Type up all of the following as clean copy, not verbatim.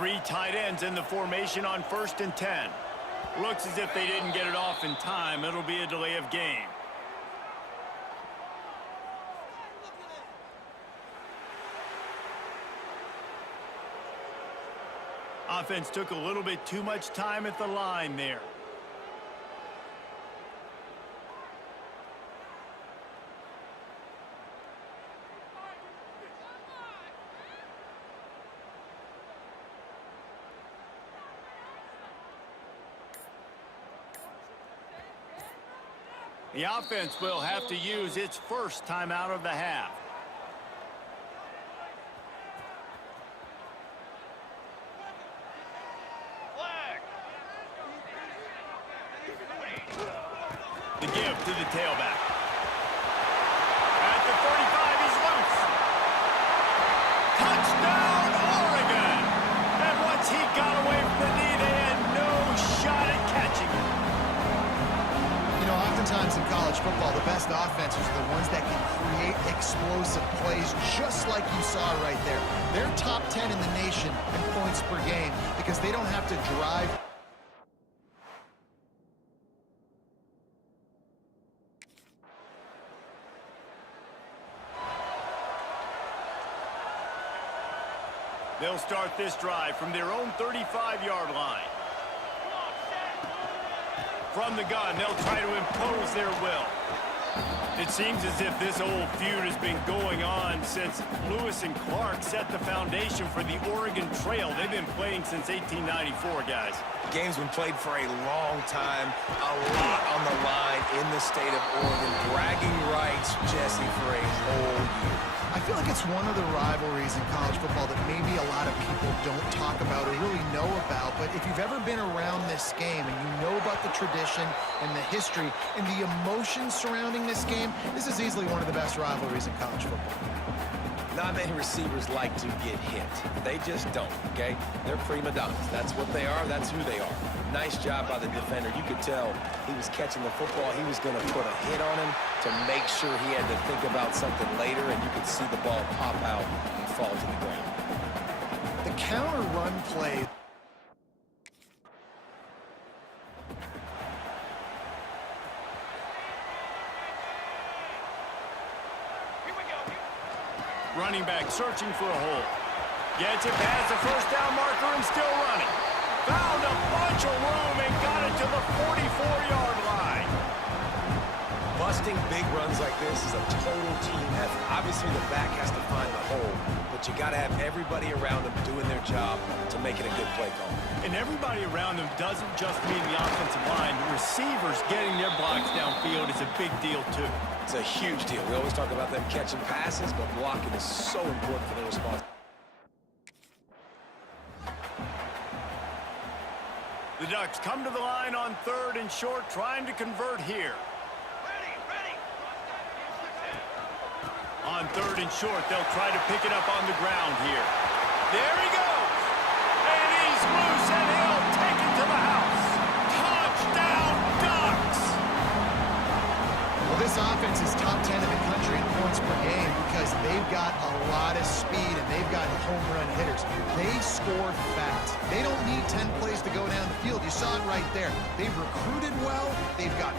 Three tight ends in the formation on 1st and 10. Looks as if they didn't get it off in time. It'll be a delay of game. offense took a little bit too much time at the line there. The offense will have to use its first timeout of the half. The give to the tailback. At the 35, he's loose. Touchdown, Oregon! And once he got away from the knee, they had no shot at catching him. You know, oftentimes in college football, the best offenses are the ones that can create explosive plays, just like you saw right there. They're top 10 in the nation in points per game because they don't have to drive. They'll start this drive from their own 35-yard line. From the gun, they'll try to impose their will. It seems as if this old feud has been going on since Lewis and Clark set the foundation for the Oregon Trail. They've been playing since 1894, guys. The game's been played for a long time, a lot on the line in the state of Oregon. Bragging rights, Jesse, for a whole year. I feel like it's one of the rivalries in college football that maybe a lot of people don't talk about or really know about, but if you've ever been around this game and you know about the tradition and the history and the emotions surrounding this game, this is easily one of the best rivalries in college football. Not many receivers like to get hit. They just don't, okay? They're prima donnas. That's what they are. That's who they are. Nice job by the defender. You could tell he was catching the football. He was going to put a hit on him to make sure he had to think about something later, and you could see the ball pop out and fall to the ground. The counter run play. Running back searching for a hole. Gets it past the first down marker and still running. Found a bunch of room and got it to the 44-yard line. Busting big runs like this is a total team effort. Obviously, the back has to find the hole, but you got to have everybody around them doing their job to make it a good play call. And everybody around them doesn't just mean the offensive line. The receivers getting their blocks downfield is a big deal, too. It's a huge deal. We always talk about them catching passes, but blocking is so important for their response. The Ducks come to the line on 3rd and short, trying to convert here. On 3rd and short, they'll try to pick it up on the ground here. There he goes! And he's loose, and he'll take it to the house. Touchdown, Ducks! Well, this offense is top 10 in the country in points per game because they've got a lot of speed and they've got home run hitters. They score fast. They don't need 10 plays to go down the field. You saw it right there. They've recruited well. They've got...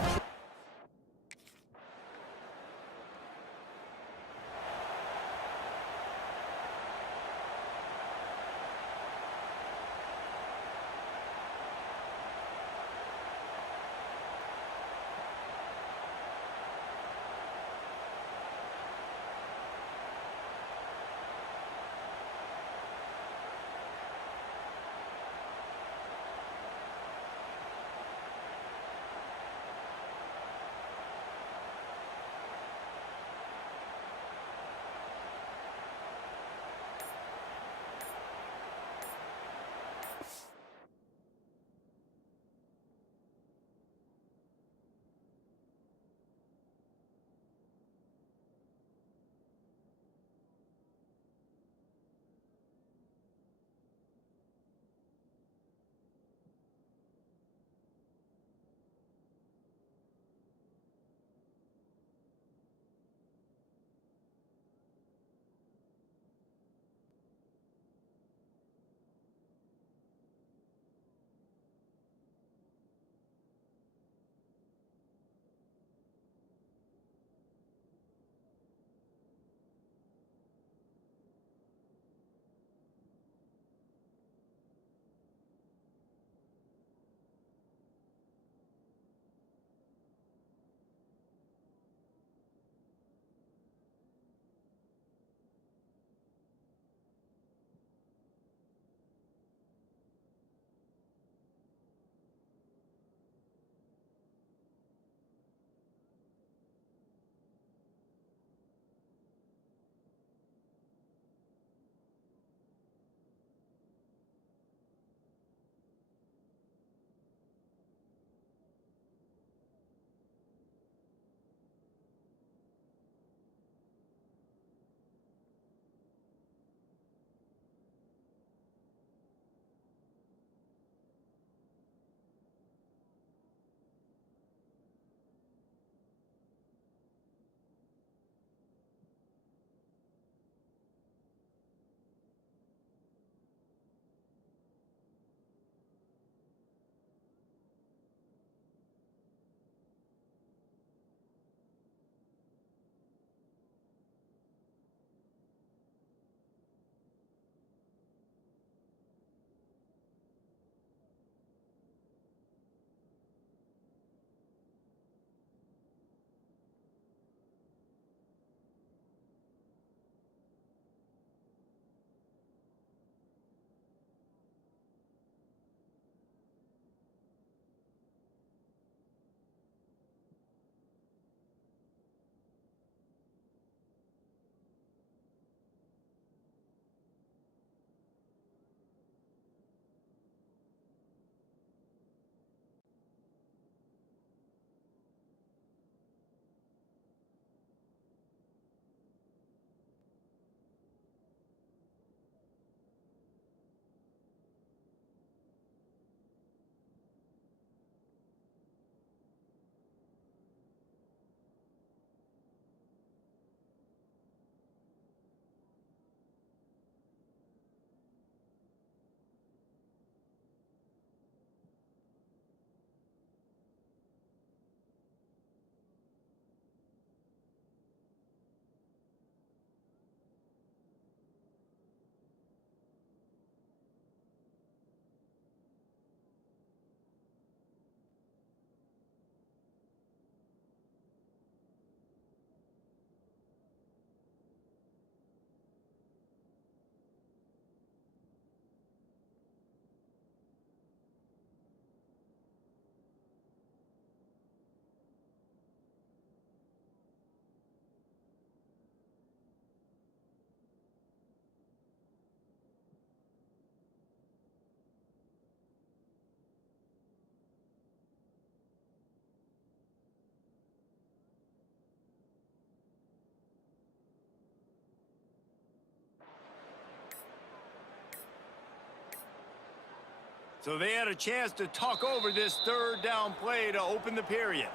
So they had a chance to talk over this third down play to open the period.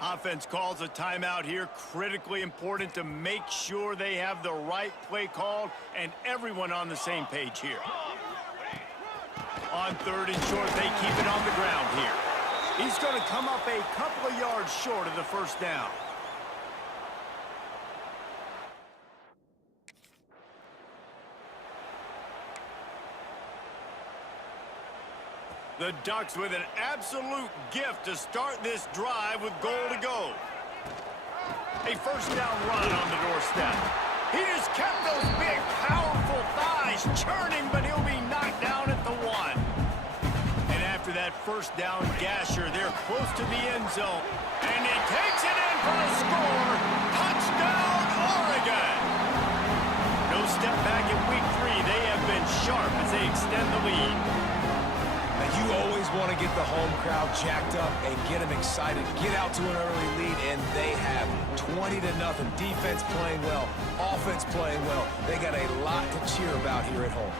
Offense calls a timeout here. Critically important to make sure they have the right play called and everyone on the same page here. On third and short, they keep it on the ground here. He's going to come up a couple of yards short of the first down. The Ducks with an absolute gift to start this drive with goal to go. A first down run on the doorstep. He just kept those big, powerful thighs churning, but he'll be knocked down at the one. And after that first down gasher, they're close to the end zone. And he takes it in for a score. Touchdown, Oregon! No step back in week 3. They have been sharp as they extend the lead. You always want to get the home crowd jacked up and get them excited. Get out to an early lead, and they have 20-0. Defense playing well, offense playing well. They got a lot to cheer about here at home.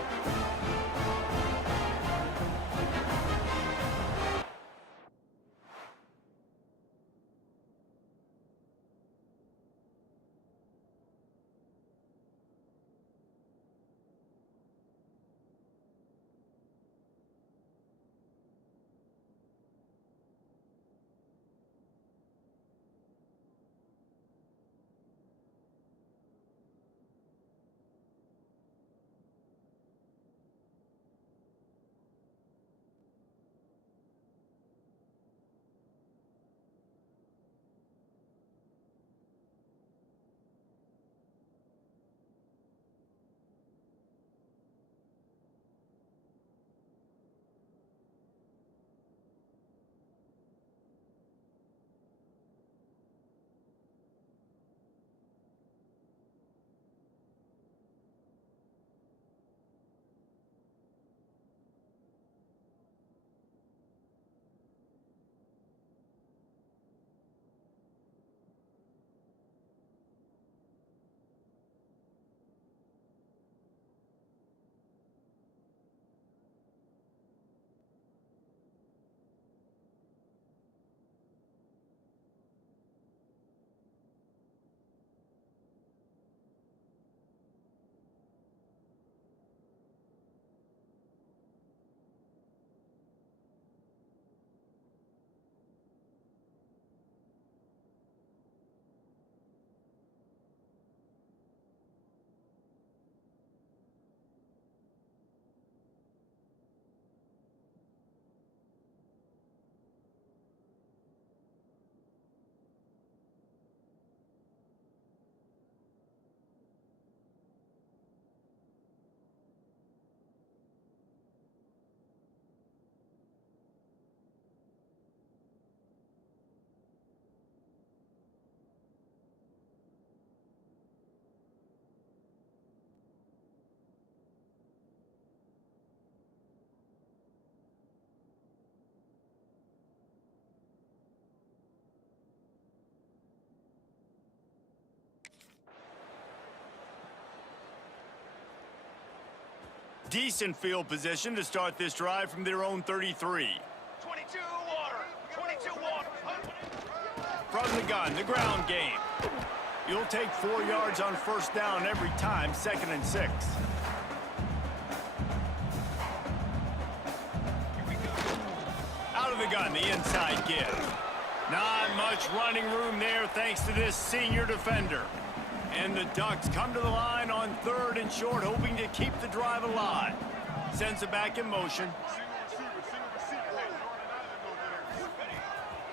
Decent field position to start this drive from their own 33. 22 water. 22 water. From the gun, the ground game. You'll take 4 yards on first down every time, 2nd and 6. Out of the gun, the inside give. Not much running room there thanks to this senior defender. And the Ducks come to the line on 3rd and short, hoping to keep the drive alive. Sends it back in motion.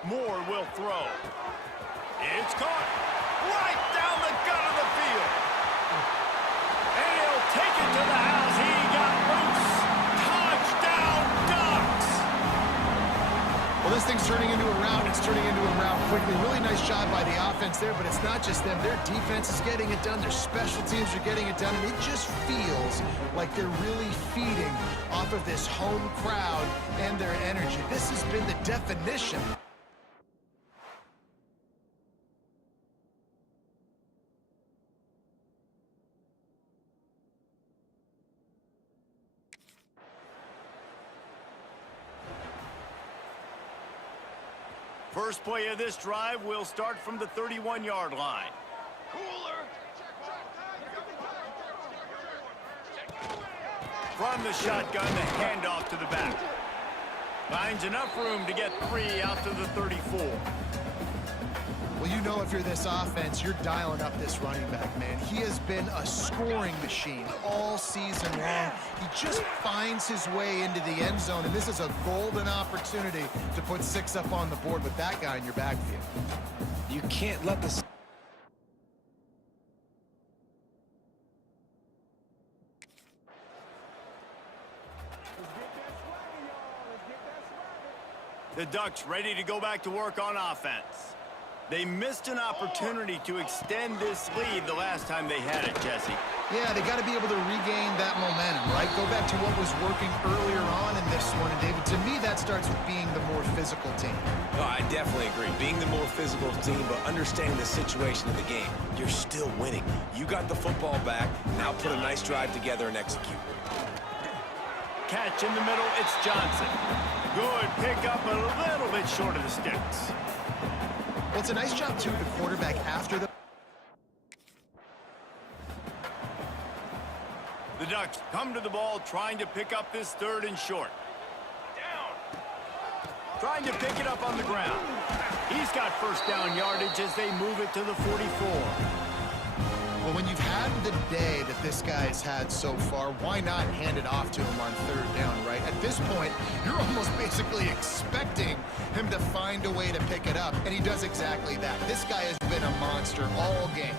Moore will throw. It's caught right down the gut of the field. And he'll take it to the house. He got loose. Touchdown, Ducks! Well, this thing's turning into a rout. It's turning into a rout quickly. Really nice job by the offense there, but it's not just them. Their defense is getting it done. Their special teams are getting it done, and it just feels like they're really feeding off of this home crowd and their energy. This has been the definition. First play of this drive will start from the 31-yard line. Cooler. From the shotgun, the handoff to the back. Finds enough room to get 3 out to the 34. Well, you know if you're this offense, you're dialing up this running back, man. He has been a scoring machine all season long. He just finds his way into the end zone, and this is a golden opportunity to put 6 up on the board with that guy in your backfield. You can't let the... The Ducks ready to go back to work on offense. They missed an opportunity to extend this lead the last time they had it, Jesse. Yeah, they got to be able to regain that momentum, right? Go back to what was working earlier on in this one. And, David, to me, that starts with being the more physical team. Oh, I definitely agree. Being the more physical team, but understanding the situation of the game. You're still winning. You got the football back. Now put a nice drive together and execute. Catch in the middle, it's Johnson. Good pick up, a little bit short of the sticks. Well, it's a nice job, too, the quarterback after the... The Ducks come to the ball trying to pick up this 3rd and short. Down. Trying to pick it up on the ground. He's got first down yardage as they move it to the 44. Well, when you've had the day that this guy's had so far, why not hand it off to him on 3rd down, right? At this point, you're almost basically expecting him to find a way to pick it up, and he does exactly that. This guy has been a monster all game.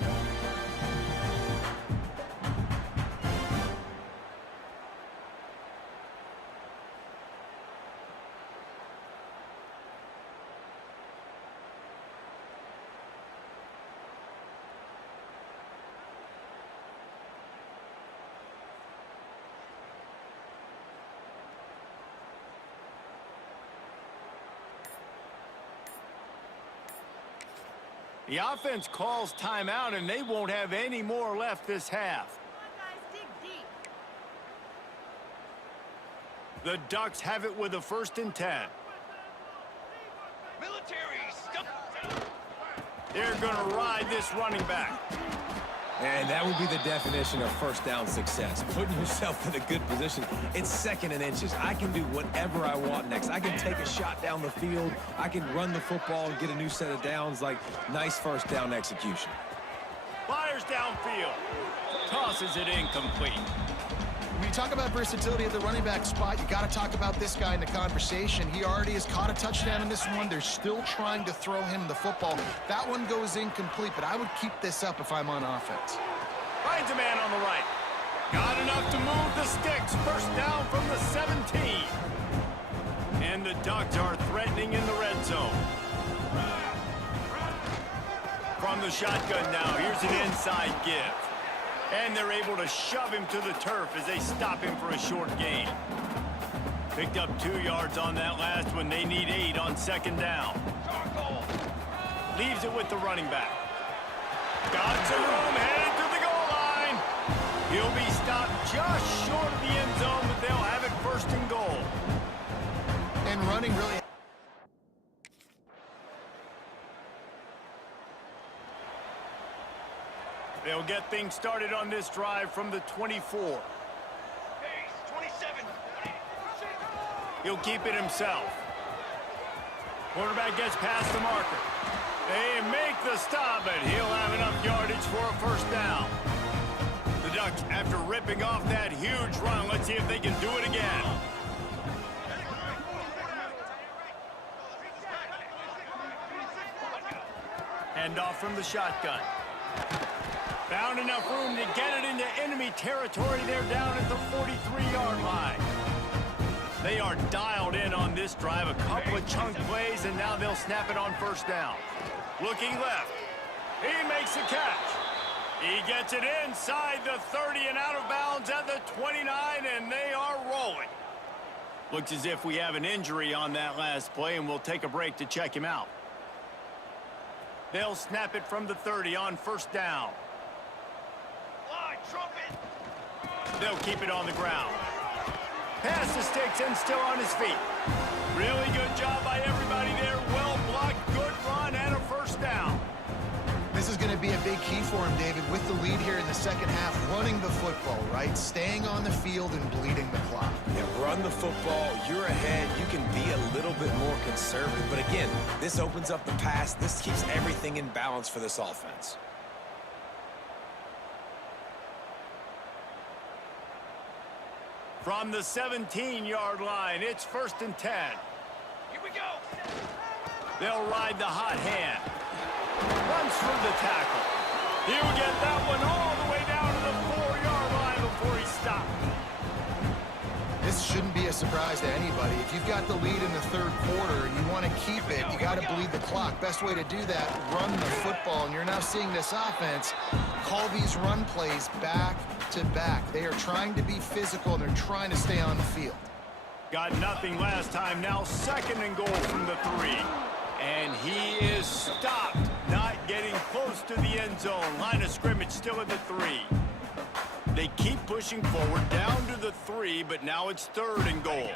The offense calls timeout, and they won't have any more left this half. The Ducks have it with a 1st and 10. Military. They're going to ride this running back. And that would be the definition of first down success. Putting yourself in a good position. It's 2nd and inches. I can do whatever I want next. I can take a shot down the field. I can run the football and get a new set of downs. Like, nice first down execution. Fires downfield. Tosses it incomplete. When you talk about versatility at the running back spot, you got to talk about this guy in the conversation. He already has caught a touchdown in this one. They're still trying to throw him the football. That one goes incomplete, but I would keep this up if I'm on offense. Finds a man on the right. Got enough to move the sticks. First down from the 17. And the Ducks are threatening in the red zone. From the shotgun now, here's an inside give. And they're able to shove him to the turf as they stop him for a short gain. Picked up 2 yards on that last one. They need 8 on 2nd down. Leaves it with the running back. Got some room, headed to the goal line. He'll be stopped just short of the end zone, but they'll have it 1st and goal. And running really... They'll get things started on this drive from the 24. Pace. 27. He'll keep it himself. Quarterback gets past the marker. They make the stop, but he'll have enough yardage for a 1st down. The Ducks, after ripping off that huge run, let's see if they can do it again. Hand off from the shotgun. Found enough room to get it into enemy territory. They're down at the 43-yard line. They are dialed in on this drive. A couple of chunk plays, and now they'll snap it on 1st down. Looking left. He makes the catch. He gets it inside the 30 and out of bounds at the 29, and they are rolling. Looks as if we have an injury on that last play, and we'll take a break to check him out. They'll snap it from the 30 on 1st down. They'll keep it on the ground. Past the sticks and still on his feet. Really good job by everybody there. Well blocked. big key for him, David, with the lead here in the second half, running the football, right? Staying on the field and bleeding the clock. Yeah, run the football. You're ahead. You can be a little bit more conservative. But again, this opens up the pass. This keeps everything in balance for this offense. From the 17-yard line, it's 1st and 10. Here we go. They'll ride the hot hand. Runs through the tackle. He'll get that one all the way down to the 4-yard line before he stopped. This shouldn't be a surprise to anybody. If you've got the lead in the third quarter and you want to keep it, you got to bleed the clock. Best way to do that, run the football. And you're now seeing this offense call these run plays back to back. They are trying to be physical, and they're trying to stay on the field. Got nothing last time. Now 2nd and goal from the 3. And he is stopped. Not getting close to the end zone. Line of scrimmage still at the 3. They keep pushing forward down to the 3, but now it's 3rd and goal.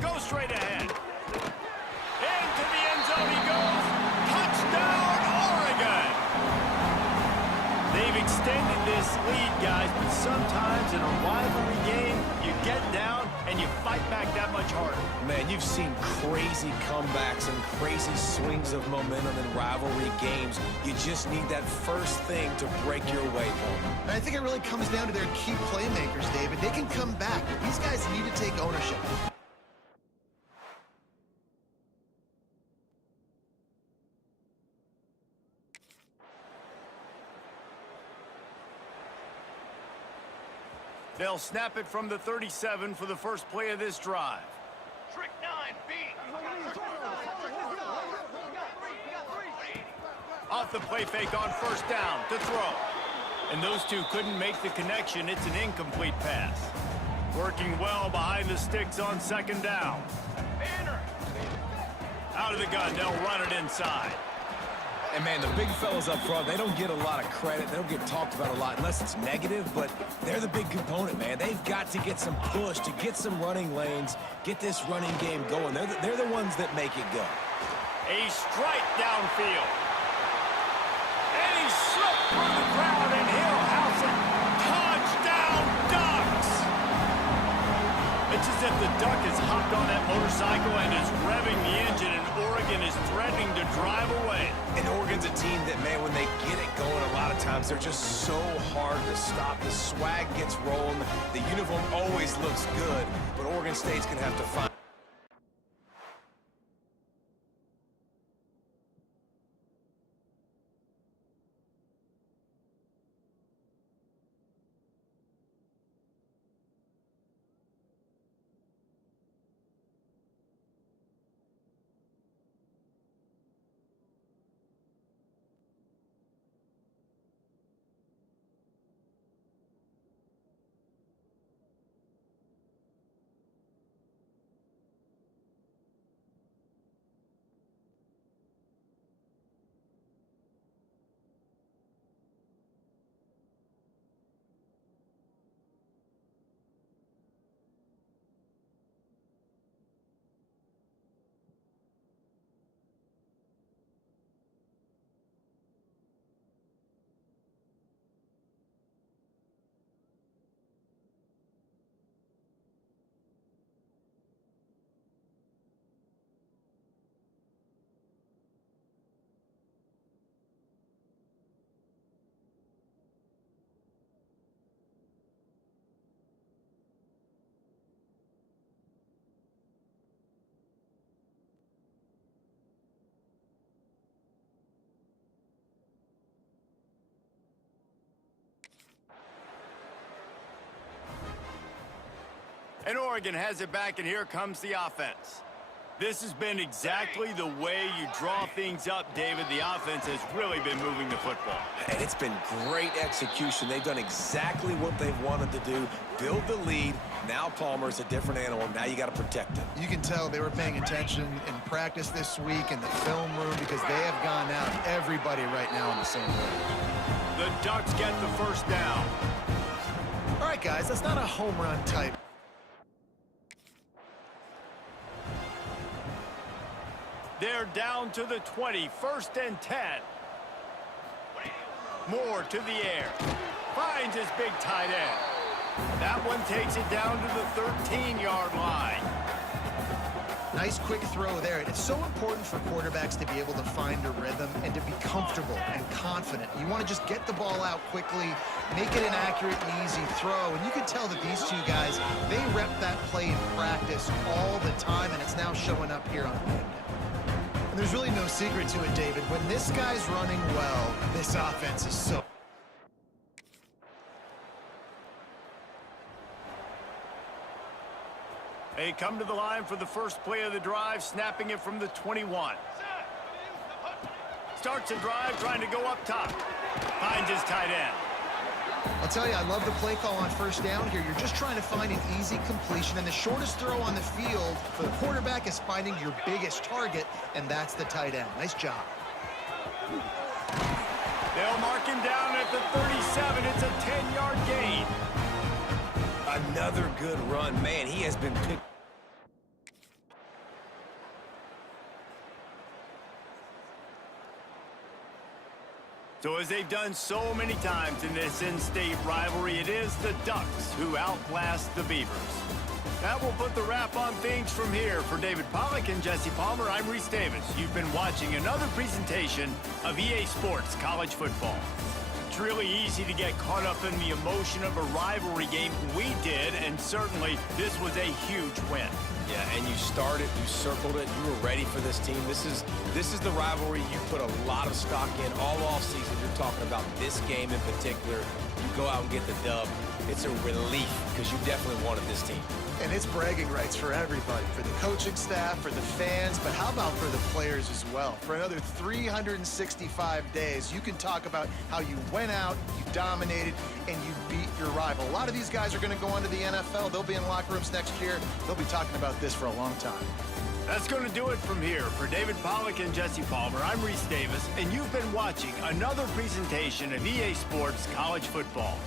Go straight ahead. Into the end zone he goes. Touchdown, Oregon! They've extended this lead, guys, but sometimes in a rivalry game, you get down and you fight back that much harder. Man, you've seen crazy comebacks and crazy swings of momentum in rivalry games. You just need that first thing to break your way home. And I think it really comes down to their key playmakers, David. They can come back, but these guys need to take ownership. They'll snap it from the 37 for the first play of this drive. Trick 9, B. Off the play fake on 1st down to throw. And those two couldn't make the connection. It's an incomplete pass. Working well behind the sticks on 2nd down. Banner. Out of the gun, they'll run it inside. And, man, the big fellas up front, they don't get a lot of credit. They don't get talked about a lot unless it's negative, but they're the big component, man. They've got to get some push, to get some running lanes, get this running game going. They're the ones that make it go. A strike downfield. And he slipped through the crowd, and he'll house it. Touchdown, Ducks! It's as if the Duck has hopped on that motorcycle and is revving the engine, and Oregon is threatening to drive away. And Oregon's a team that, man, when they get it going, a lot of times they're just so hard to stop. The swag gets rolling. The uniform always looks good, but Oregon State's going to have to find. And Oregon has it back, and here comes the offense. This has been exactly the way you draw things up, David. The offense has really been moving the football. And it's been great execution. They've done exactly what they've wanted to do. Build the lead. Now Palmer's a different animal. Now you got to protect him. You can tell they were paying attention in practice this week in the film room because they have gone out, everybody right now on the same page. The Ducks get the first down. All right, guys, that's not a home run type. They're down to the 20, 1st and 10. Moore to the air. Finds his big tight end. That one takes it down to the 13-yard line. Nice quick throw there. It's so important for quarterbacks to be able to find a rhythm and to be comfortable and confident. You want to just get the ball out quickly, make it an accurate and easy throw. And you can tell that these two guys, they rep that play in practice all the time, and it's now showing up here on game day. And there's really no secret to it, David. When this guy's running well, this offense is so... They come to the line for the first play of the drive, snapping it from the 21. Starts a drive, trying to go up top. Finds his tight end. I'll tell you, I love the play call on first down here. You're just trying to find an easy completion, and the shortest throw on the field for the quarterback is finding your biggest target, and that's the tight end. Nice job. They'll mark him down at the 37. It's a 10-yard gain. Another good run. Man, he has been picked. So as they've done so many times in this in-state rivalry, it is the Ducks who outlast the Beavers. That will put the wrap on things from here. For David Pollack and Jesse Palmer, I'm Reese Davis. You've been watching another presentation of EA Sports College Football. It's really easy to get caught up in the emotion of a rivalry game. We did, and certainly this was a huge win. Yeah, and you started, you circled it, you were ready for this team. This is the rivalry you put a lot of stock in all offseason. You're talking about this game in particular. You go out and get the dub. It's a relief because you definitely wanted this team. And it's bragging rights for everybody, for the coaching staff, for the fans, but how about for the players as well? For another 365 days, you can talk about how you went out, you dominated, and you beat your rival. A lot of these guys are going to go on to the NFL. They'll be in locker rooms next year. They'll be talking about this for a long time. That's going to do it from here. For David Pollack and Jesse Palmer, I'm Reese Davis, and you've been watching another presentation of EA Sports College Football.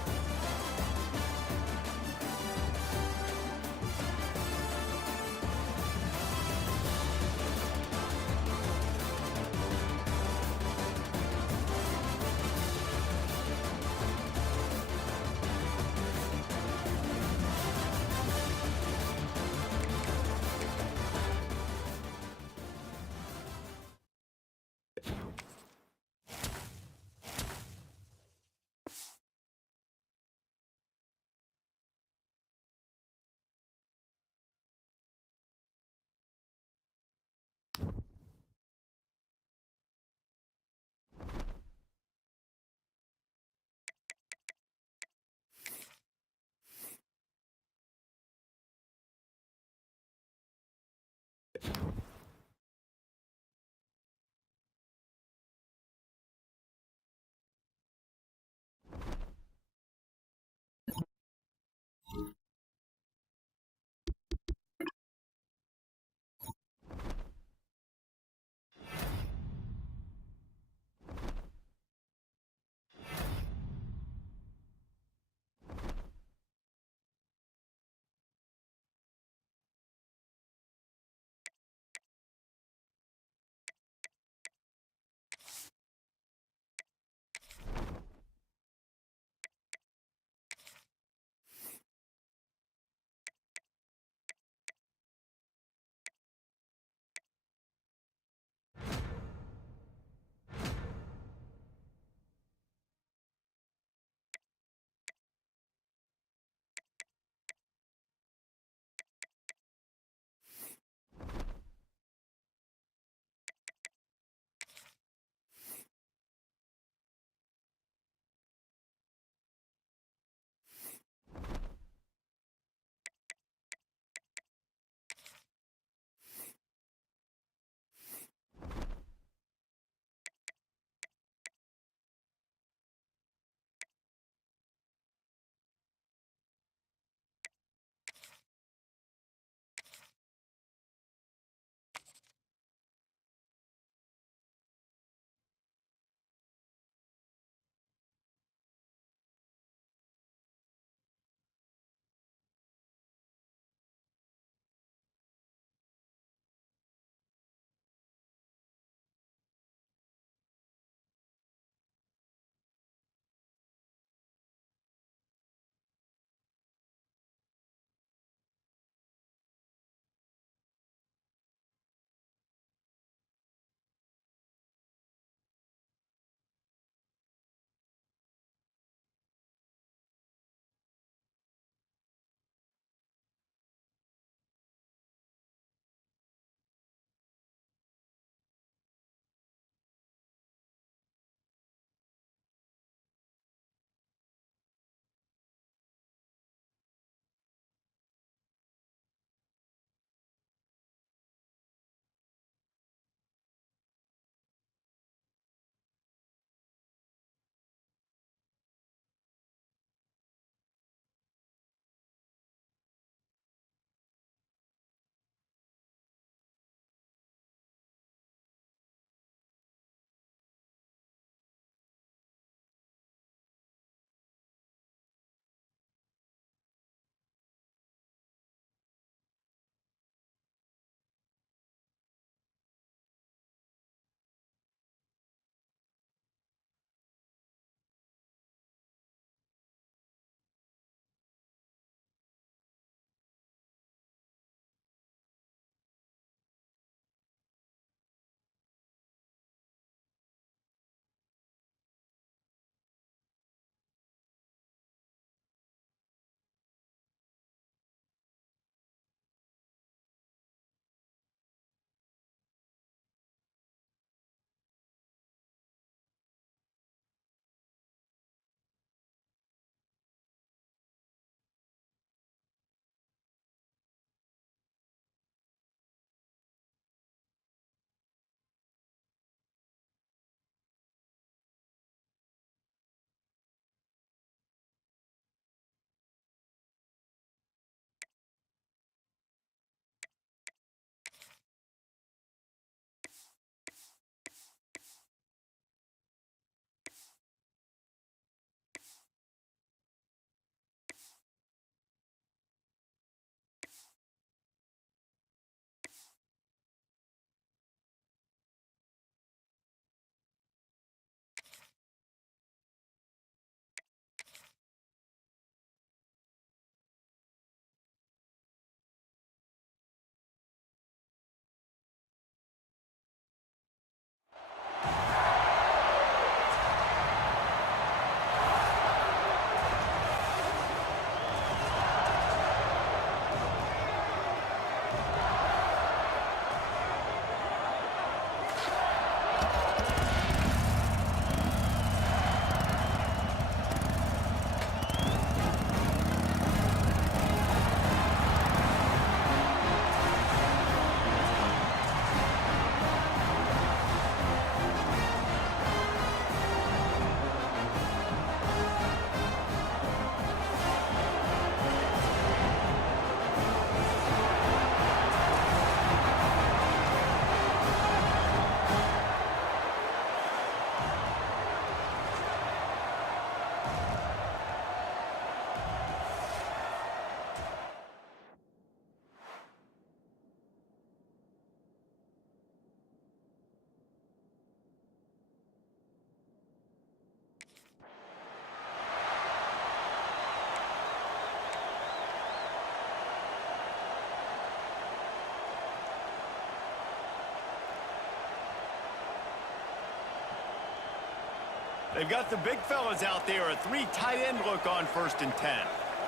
They've got the big fellas out there, a 3 tight end look on 1st and 10.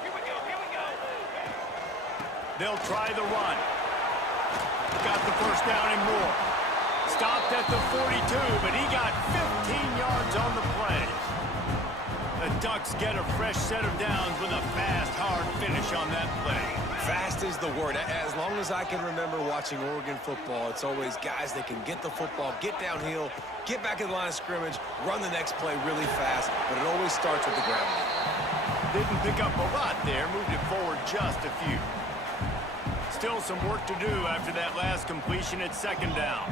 Here we go, here we go. They'll try the run. Got the first down and more. Stopped at the 42, but he got 15 yards on the play. The Ducks get a fresh set of downs with a fast, hard finish on that play. Fast is the word. As long as I can remember watching Oregon football, it's always guys that can get the football, get downhill, get back in the line of scrimmage, run the next play really fast, but it always starts with the ground. Didn't pick up a lot there, moved it forward just a few. Still some work to do after that last completion at 2nd down.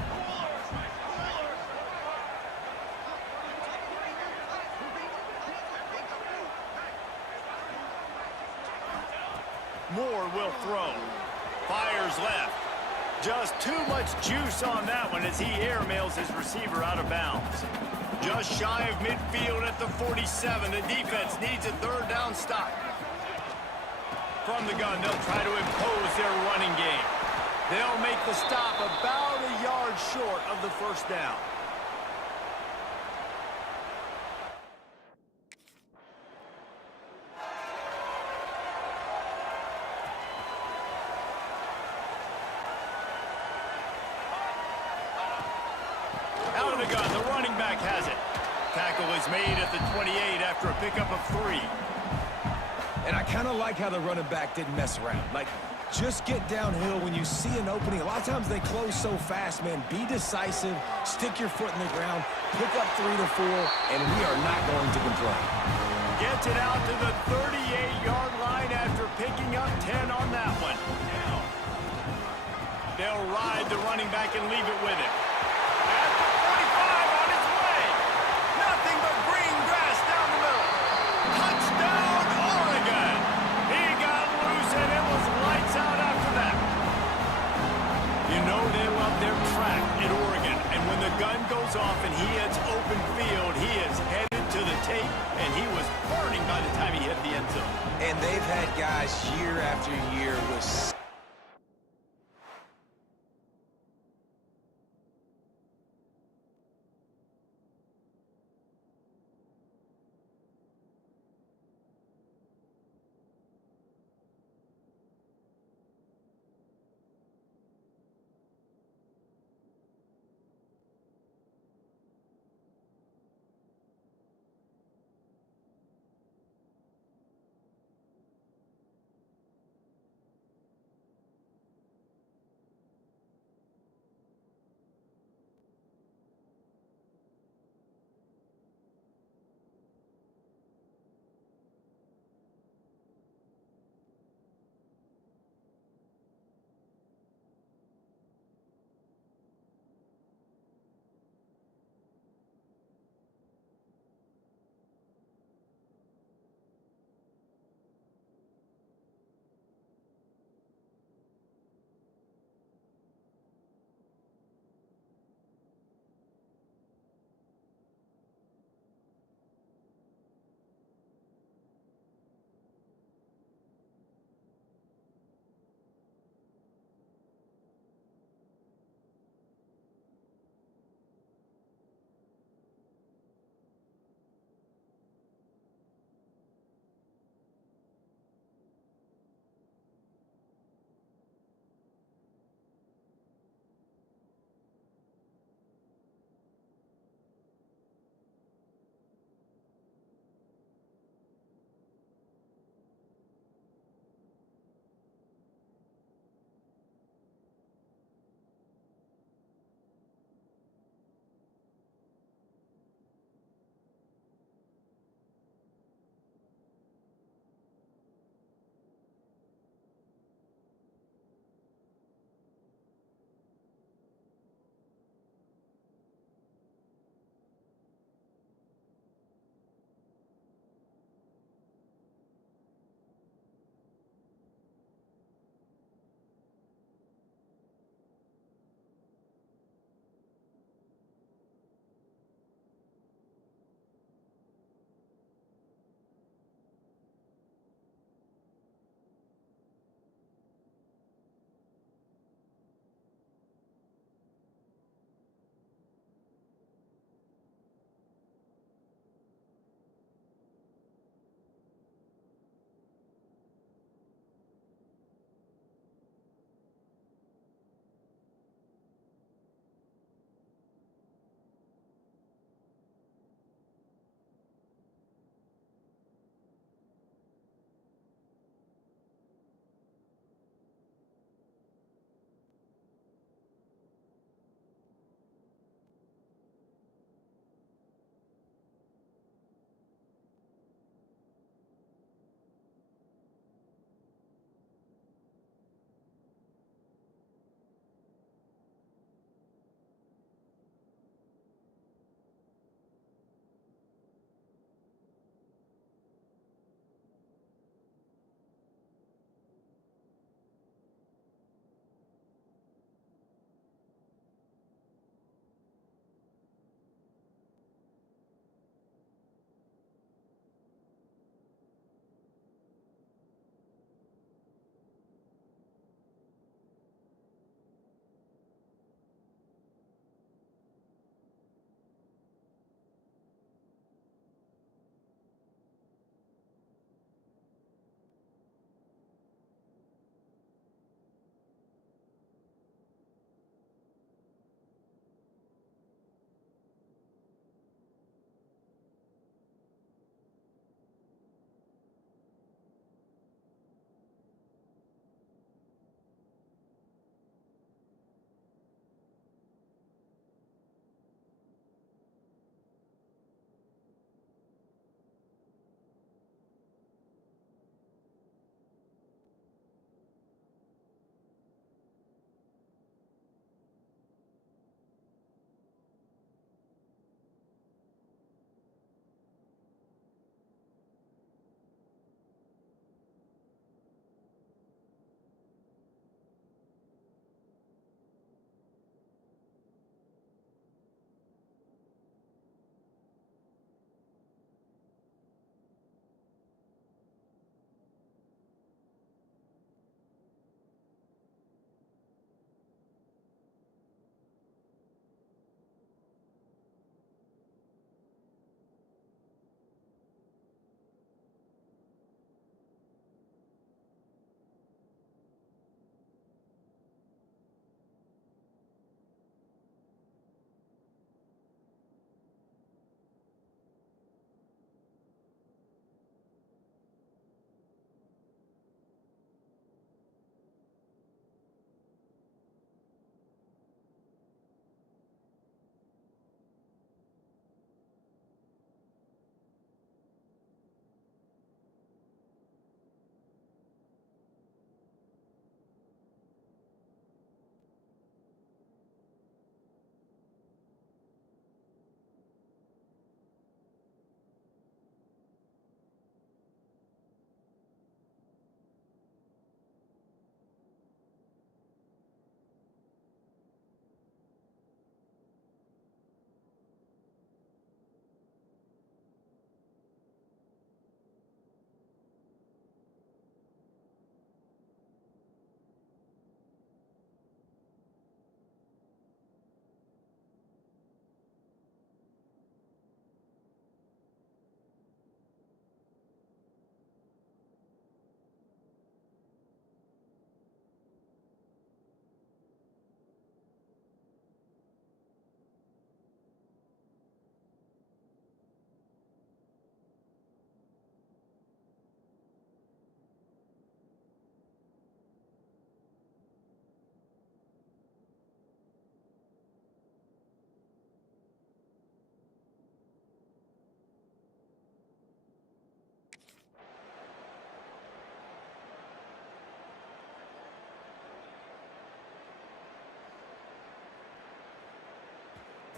Moore will throw. Fires left. Just too much juice on that one as he airmails his receiver out of bounds. Just shy of midfield at the 47. The defense needs a 3rd down stop. From the gun, they'll try to impose their running game. They'll make the stop about a yard short of the 1st down. Out of the gun, the running back has it. Tackle is made at the 28 after a pickup of 3. And I kind of like how the running back didn't mess around. Like, just get downhill when you see an opening. A lot of times they close so fast, man. Be decisive, stick your foot in the ground, pick up 3 to 4, and we are not going to complain. Gets it out to the 38-yard line after picking up 10 on that one. They'll ride the running back and leave it with him. At the 45 on his way. Nothing but green grass down the middle. Touchdown, Oregon. He got loose and it was lights out after that. You know they love their track at Oregon. And when the gun goes off and he hits open field, he is headed to the tape, and he was burning by the time he hit the end zone. And they've had guys year after year with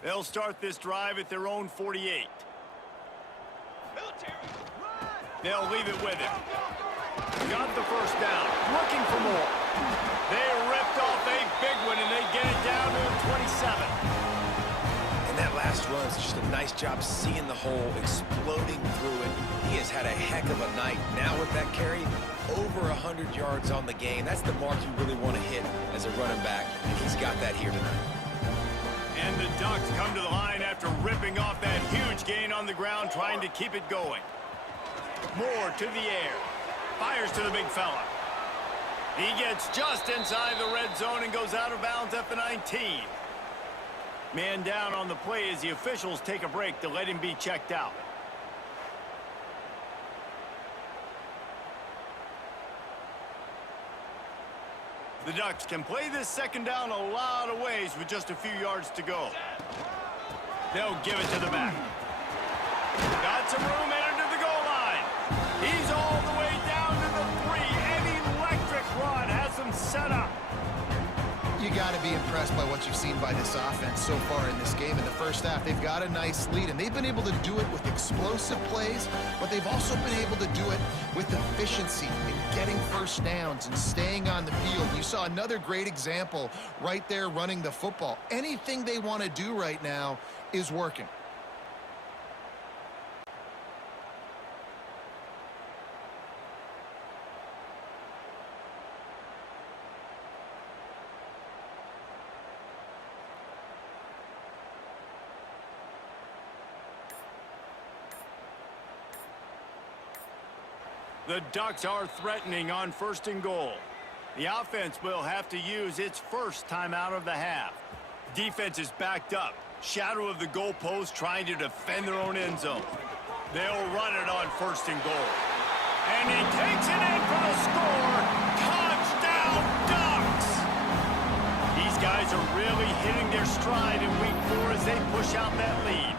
They'll start this drive at their own 48. Military. They'll leave it with him. Got the first down. Looking for more. They ripped off a big one, and they get it down to 27. And that last run is just a nice job seeing the hole, exploding through it. He has had a heck of a night. Now with that carry, over 100 yards on the game. That's the mark you really want to hit as a running back, and he's got that here tonight. And the Ducks come to the line after ripping off that huge gain on the ground, trying to keep it going. Moore to the air. Fires to the big fella. He gets just inside the red zone and goes out of bounds at the 19. Man down on the play as the officials take a break to let him be checked out. The Ducks can play this second down a lot of ways with just a few yards to go. They'll give it to the back. Got some room headed to the goal line. He's all the way down to the 3. An electric run has him set up. You got to be impressed by what you've seen by this offense so far in this game. In the first half, they've got a nice lead, and they've been able to do it with explosive plays, but they've also been able to do it with efficiency and getting first downs and staying on the field. You saw another great example right there running the football. Anything they want to do right now is working. The Ducks are threatening on 1st and goal. The offense will have to use its first timeout of the half. Defense is backed up. Shadow of the goalpost trying to defend their own end zone. They'll run it on 1st and goal. And he takes it in for the score. Touchdown, Ducks! These guys are really hitting their stride in week 4 as they push out that lead.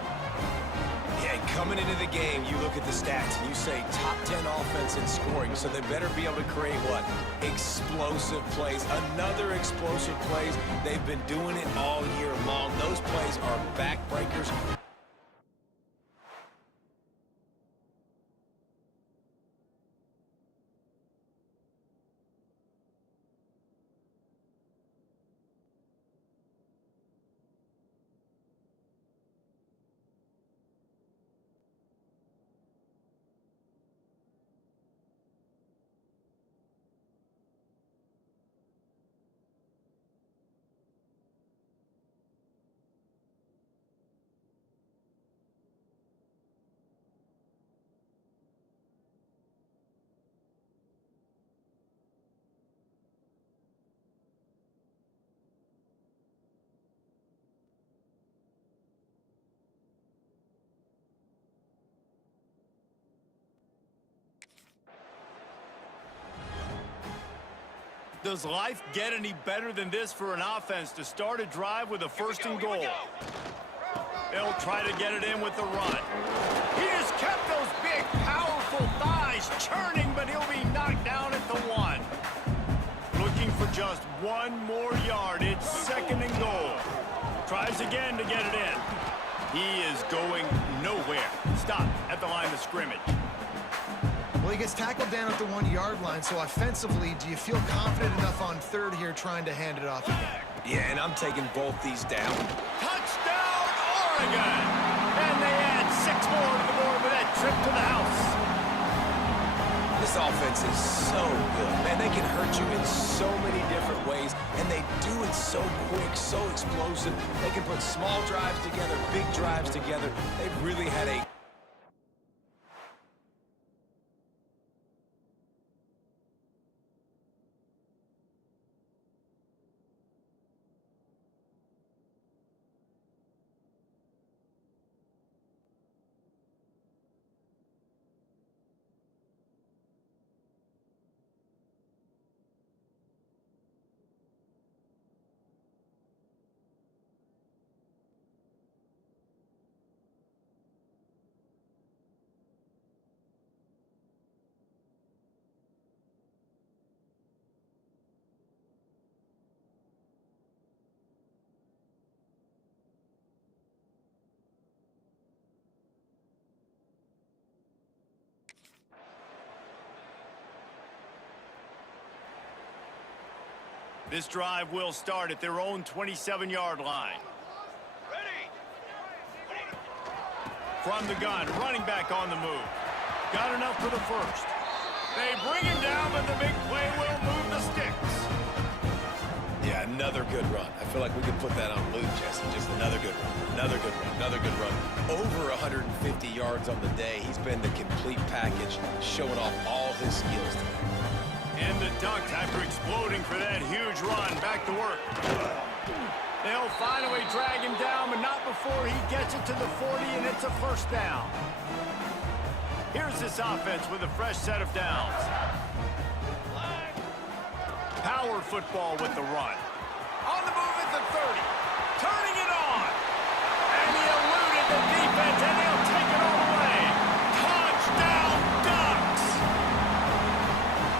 Yeah, coming into the game, you look at the stats and you say top 10 offense in scoring, so they better be able to create what? Explosive plays. Another explosive plays. They've been doing it all year long. Those plays are backbreakers. Does life get any better than this for an offense to start a drive with a 1st and goal? They'll try to get it in with the run. He has kept those big, powerful thighs churning, but he'll be knocked down at the 1. Looking for just 1 more yard. It's 2nd and goal. Tries again to get it in. He is going nowhere. Stop at the line of scrimmage. Well, he gets tackled down at the 1-yard line, so offensively, do you feel confident enough on 3rd here trying to hand it off again? Yeah, and I'm taking both these down. Touchdown, Oregon! And they add 6 more to the board with that trip to the house. This offense is so good. Man, they can hurt you in so many different ways, and they do it so quick, so explosive. They can put small drives together, big drives together. They've really had a This drive will start at their own 27-yard line. From the gun, running back on the move. Got enough for the first. They bring him down, but the big play will move the sticks. Yeah, another good run. I feel like we could put that on loop, Jesse. Just another good run, another good run, another good run. Over 150 yards on the day. He's been the complete package, showing off all his skills today. And the Ducks, after exploding for that huge run, back to work. They'll finally drag him down, but not before he gets it to the 40, and it's a first down. Here's this offense with a fresh set of downs. Power football with the run. On the move at the 30. Turning it on. And he eluded the defense, and they'll take it all away. Touchdown, Ducks!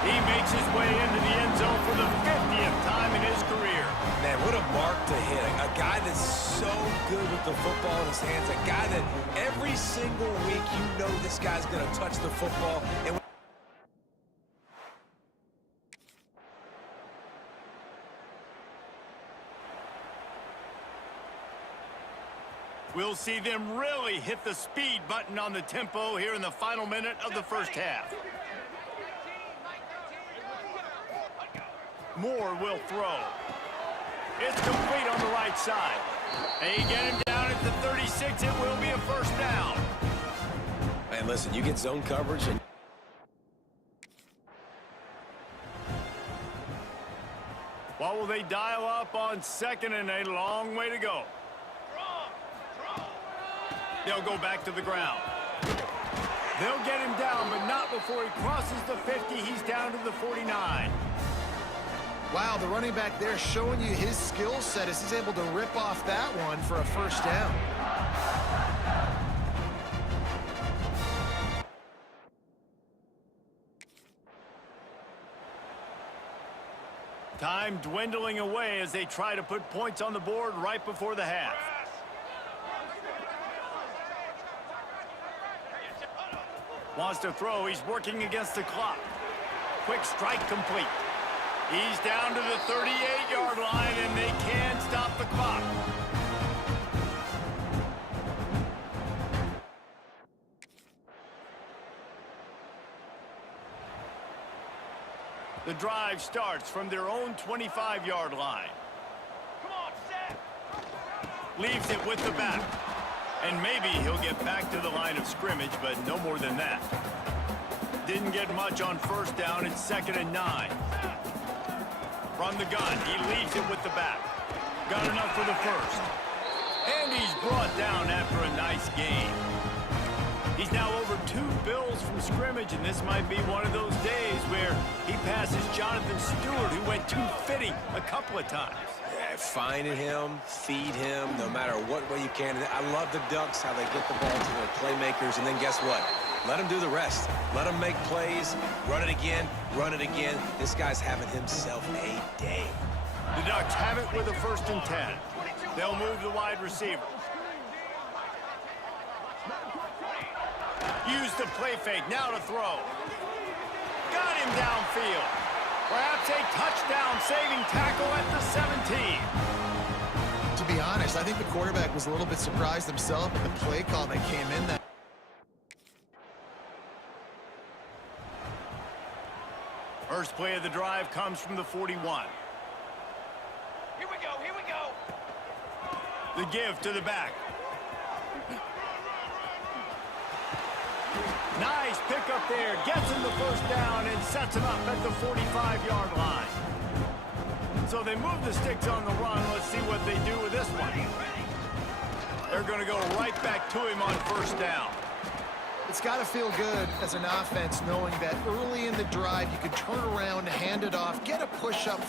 He makes his way into the end zone for the 50th time in his career. Man, what a mark to hit. A guy that's so good with the football in his hands. A guy that every single week you know this guy's going to touch the football. And we'll see them really hit the speed button on the tempo here in the final minute of the first half. Moore will throw. It's complete on the right side. They get him down at the 36. It will be a first down. man, listen, you get zone coverage and What will they dial up on second and a long way to go? They'll go back to the ground. They'll get him down, but not before he crosses the 50. He's down to the 49. Wow, the running back there showing you his skill set as he's able to rip off that one for a first down. Time dwindling away as they try to put points on the board right before the half. Wants to throw. He's working against the clock. Quick strike complete. He's down to the 38-yard line, and they can't stop the clock. The drive starts from their own 25-yard line. Come on, set. Leaves it with the back. And maybe he'll get back to the line of scrimmage, but no more than that. Didn't get much on first down. It's 2nd and 9. From the gun, he leaves it with the back. Got enough for the first. And he's brought down after a nice gain. He's now over 2 bills from scrimmage, and this might be one of those days where he passes Jonathan Stewart, who went 250 a couple of times. yeah, finding him, feed him, no matter what way you can. I love the Ducks, how they get the ball to their playmakers, and then guess what? Let them do the rest. Let them make plays, run it again, run it again. This guy's having himself a day. The Ducks have it with a 1st and 10. They'll move the wide receiver. Use the play fake, now to throw. Got him downfield. Perhaps a touchdown-saving tackle at the 17. To be honest, I think the quarterback was a little bit surprised himself with the play call that came in. That First play of the drive comes from the 41. Here we go, here we go. The give to the back. Nice pickup there. Gets him the first down and sets him up at the 45-yard line. So they move the sticks on the run. Let's see what they do with this one. They're going to go right back to him on first down. it's got to feel good as an offense knowing that early in the drive you can turn around, hand it off, get a push-up.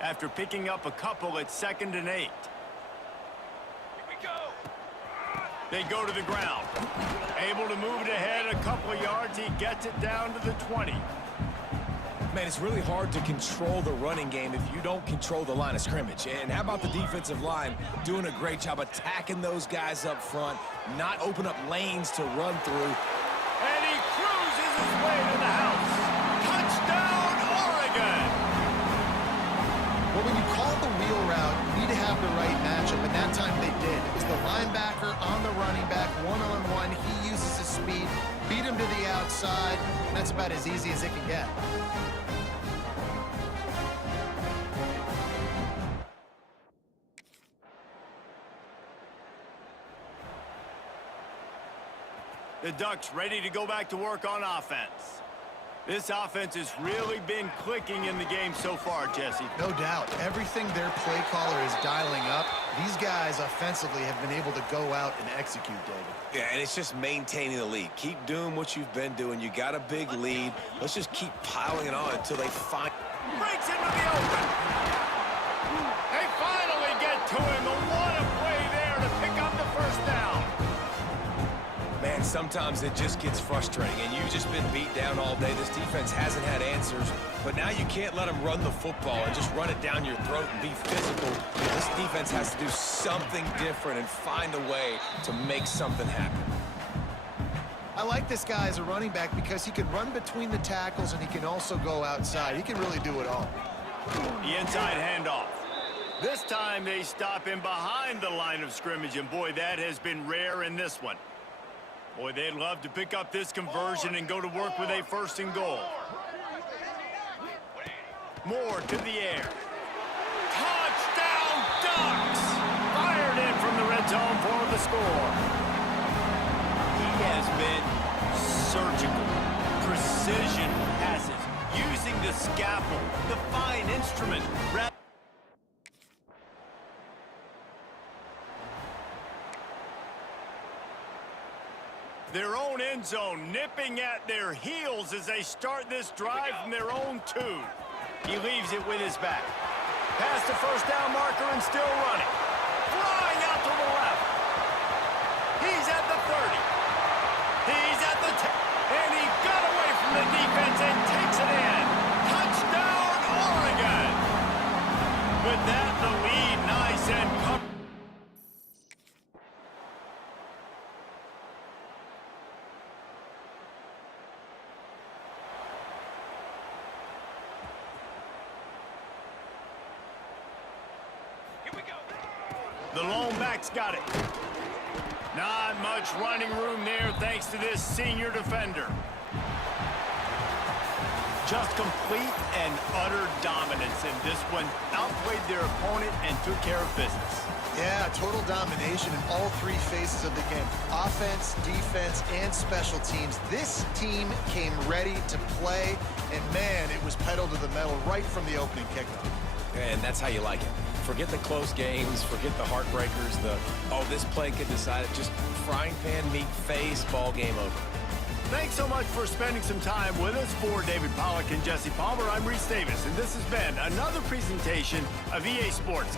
After picking up a couple, it's 2nd and 8. Here we go. They go to the ground. Able to move it ahead a couple of yards. He gets it down to the 20. Man, it's really hard to control the running game if you don't control the line of scrimmage. And how about the defensive line doing a great job attacking those guys up front, not open up lanes to run through. And he cruises his way to the house. the right matchup, and that time they did. It was the linebacker on the running back, one-on-one. He uses his speed, beat him to the outside, and that's about as easy as it can get. The Ducks ready to go back to work on offense. This offense has really been clicking in the game so far, Jesse. No doubt. Everything their play caller is dialing up, these guys offensively have been able to go out and execute, David. Yeah, and it's just maintaining the lead. Keep doing what you've been doing. You got a big lead. Let's just keep piling it on until they find... Breaks into the open. They finally get to him. And what a play there to pick up the first down. Man, sometimes it just gets frustrating, and you've just been beat down all day. This defense hasn't had answers, but now you can't let them run the football and just run it down your throat and be physical. This defense has to do something different and find a way to make something happen. I like this guy as a running back because he can run between the tackles and he can also go outside. He can really do it all. The inside handoff. This time they stop him behind the line of scrimmage, and boy, that has been rare in this one. Boy, they'd love to pick up this conversion and go to work with a first and goal. Moore to the air. Touchdown, Ducks! Fired in from the red zone for the score. He has been surgical, precision passes, using the scalpel, the fine instrument. Their own end zone nipping at their heels as they start this drive from their own 2. He leaves it with his back. Past the first down marker and still running. Flying out to the left. He's at the 30. He's at the 10. And he got away from the defense and takes it in. Touchdown, Oregon. With that, the lead nice and comfortable. The lone back's got it. Not much running room there thanks to this senior defender. Just complete and utter dominance in this one. Outplayed their opponent and took care of business. Yeah, total domination in all 3 phases of the game. Offense, defense, and special teams. This team came ready to play, and man, it was pedal to the metal right from the opening kickoff. And that's how you like it. Forget the close games, forget the heartbreakers, oh, this play could decide it. Just frying pan, meat face, ball game over. Thanks so much for spending some time with us. For David Pollack and Jesse Palmer, I'm Reese Davis, and this has been another presentation of EA Sports.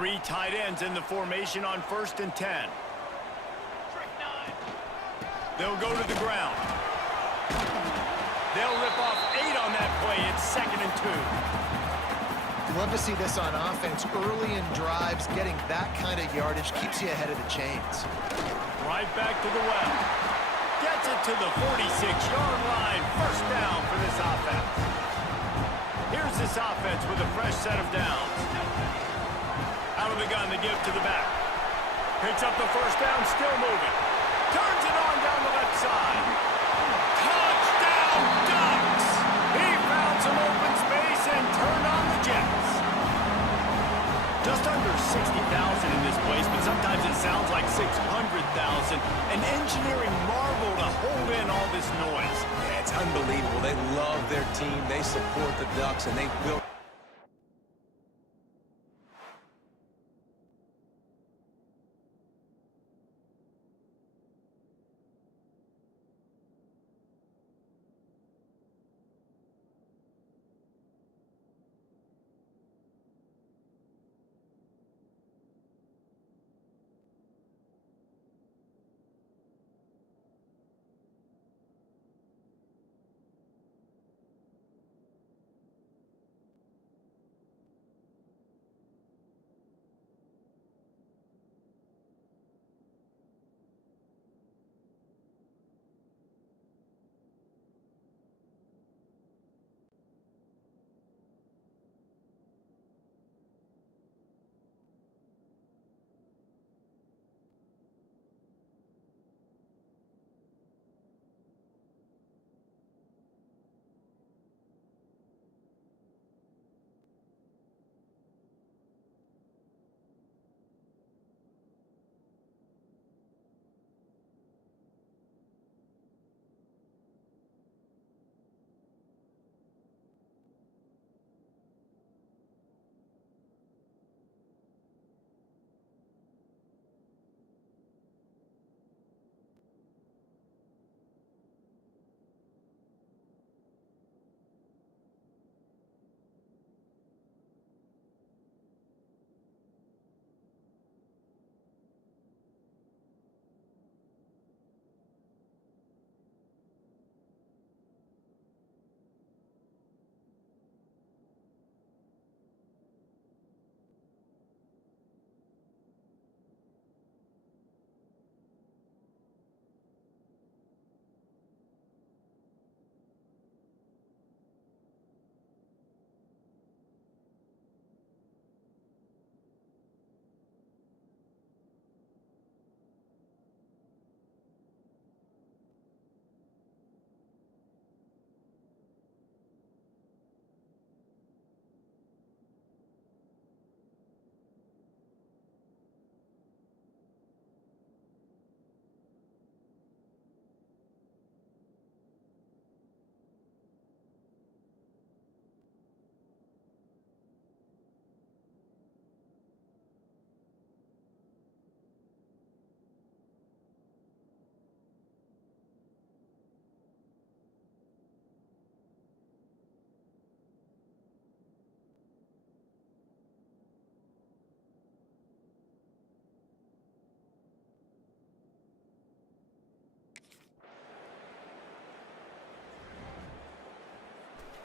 Three tight ends in the formation on 1st and 10. Trick 9. They'll go to the ground. They'll rip off 8 on that play. It's 2nd and 2. You love to see this on offense. Early in drives, getting that kind of yardage keeps you ahead of the chains. Right back to the well. Gets it to the 46-yard line. 1st down for this offense. Here's this offense with a fresh set of downs. Out of the gun, the give to the back. Picks up the 1st down, still moving. Turns it on down the left side. Touchdown, Ducks! He found some open space and turned on the Jets. Just under 60,000 in this place, but sometimes it sounds like 600,000. An engineering marvel to hold in all this noise. Yeah, it's unbelievable. They love their team. They support the Ducks, and they've built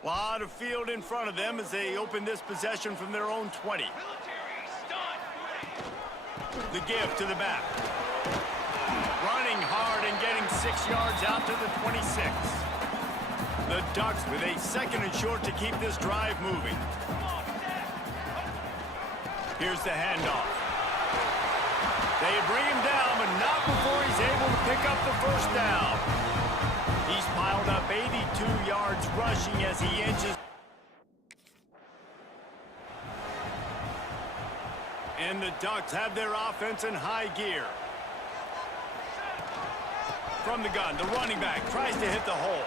Lot of field in front of them as they open this possession from their own 20. Military stunt. The give to the back. Running hard and getting 6 yards out to the 26. The Ducks with a 2nd and short to keep this drive moving. Here's the handoff. They bring him down, but not before he's able to pick up the 1st down. He's piled up 82 yards rushing as he inches. And the Ducks have their offense in high gear. From the gun, the running back tries to hit the hole.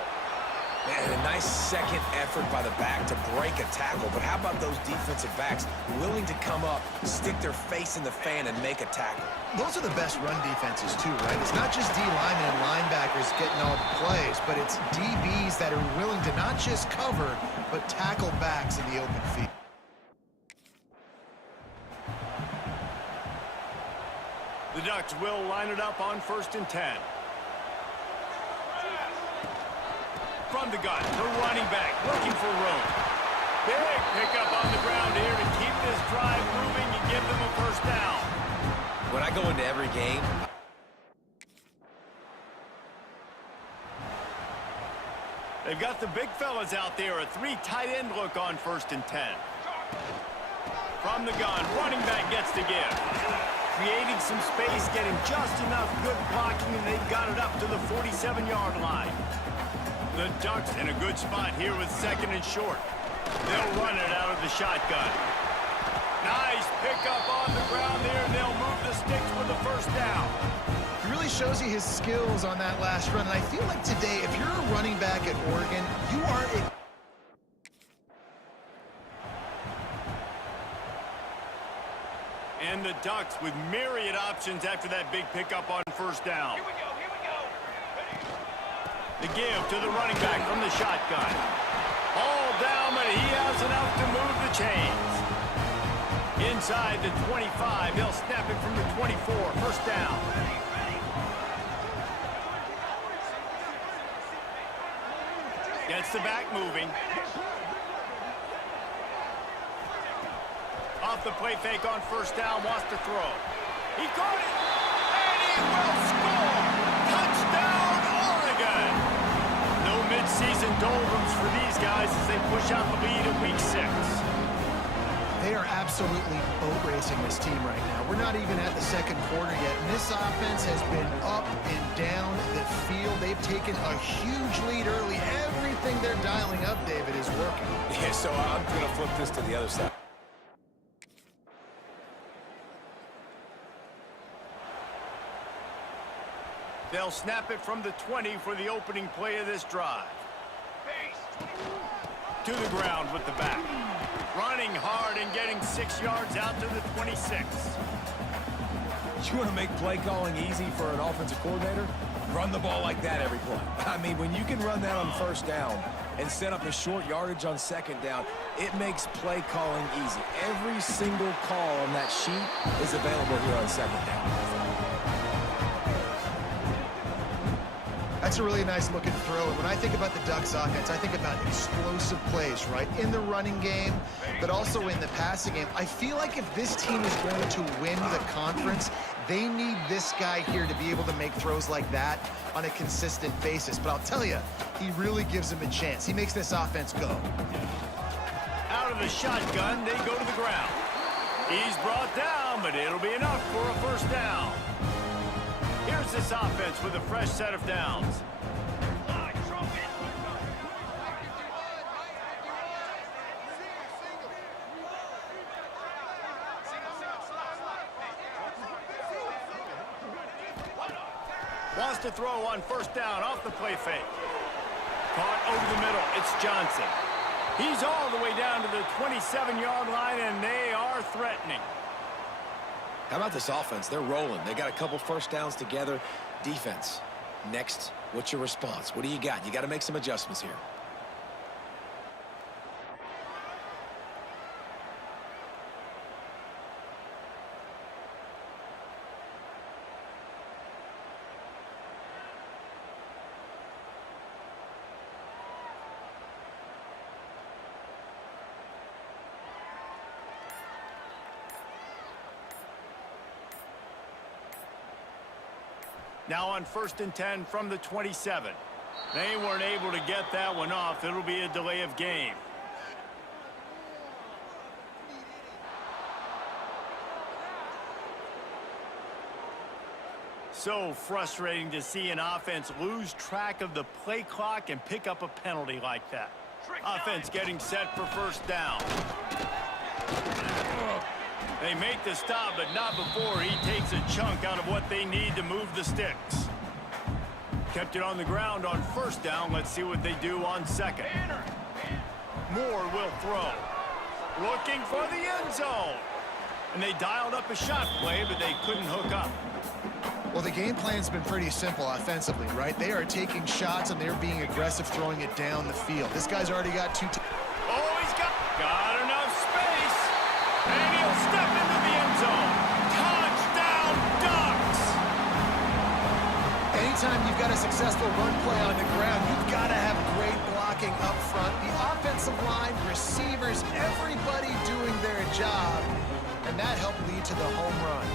Man, a nice second effort by the back to break a tackle. But how about those defensive backs willing to come up, stick their face in the fan, and make a tackle? Those are the best run defenses, too, right? It's not just D linemen and linebackers getting all the plays, but it's DBs that are willing to not just cover, but tackle backs in the open field. The Ducks will line it up on 1st and 10. From the gun, the running back looking for room. Big pickup on the ground here to keep this drive moving and give them a first down. When I go into every game, they've got the big fellas out there, a 3 tight end look on 1st and 10. From the gun, running back gets to give. Creating some space, getting just enough good blocking, and they've got it up to the 47-yard line. The Ducks in a good spot here with 2nd and short. They'll run it out of the shotgun. Nice pickup on the ground there, and they'll move the sticks with the first down. He really shows you his skills on that last run. And I feel like today, if you're a running back at Oregon, you are... And the Ducks with myriad options after that big pickup on 1st down. Here we go, here we go. The give to the running back from the shotgun. All down, but he has enough to move the chains. Inside the 25, they'll snap it from the 24, 1st down. Gets the back moving. Off the play fake on 1st down, wants to throw. He caught it, and he will score! Touchdown, Oregon! No midseason doldrums for these guys as they push out the lead in week 6. They are absolutely boat racing this team right now. We're not even at the 2nd quarter yet, and this offense has been up and down the field. They've taken a huge lead early. Everything they're dialing up, David, is working. yeah, so I'm going to flip this to the other side. They'll snap it from the 20 for the opening play of this drive. To the ground with the back. Running hard and getting 6 yards out to the 26. You want to make play calling easy for an offensive coordinator? Run the ball like that every play. I mean, when you can run that on 1st down and set up a short yardage on 2nd down, it makes play calling easy. Every single call on that sheet is available here on 2nd down. That's a really nice looking throw. And when I think about the Ducks offense, I think about explosive plays, right? In the running game, but also in the passing game. I feel like if this team is going to win the conference, they need this guy here to be able to make throws like that on a consistent basis. But I'll tell you, he really gives them a chance. He makes this offense go. Out of the shotgun, they go to the ground. He's brought down, but it'll be enough for a 1st down. Here's this offense with a fresh set of downs. Wants to throw on 1st down off the play fake. Caught over the middle. It's Johnson. He's all the way down to the 27-yard line, and they are threatening. How about this offense? They're rolling. They got a couple 1st downs together. Defense. Next, what's your response? What do you got? You got to make some adjustments here. Now on 1st and 10 from the 27. They weren't able to get that one off. It'll be a delay of game. So frustrating to see an offense lose track of the play clock and pick up a penalty like that. Offense getting set for 1st down. They make the stop, but not before he takes a chunk out of what they need to move the sticks. Kept it on the ground on 1st down. Let's see what they do on 2nd. Moore will throw. Looking for the end zone. And they dialed up a shot play, but they couldn't hook up. Well, the game plan's been pretty simple offensively, right? They are taking shots, and they're being aggressive, throwing it down the field. This guy's already got 2... Oh, he's got enough space. And he'll step into the end zone. Touchdown, Ducks! anytime you've got a successful run play on the ground, you've got to have great blocking up front. The offensive line, receivers, everybody doing their job. And that helped lead to the home run.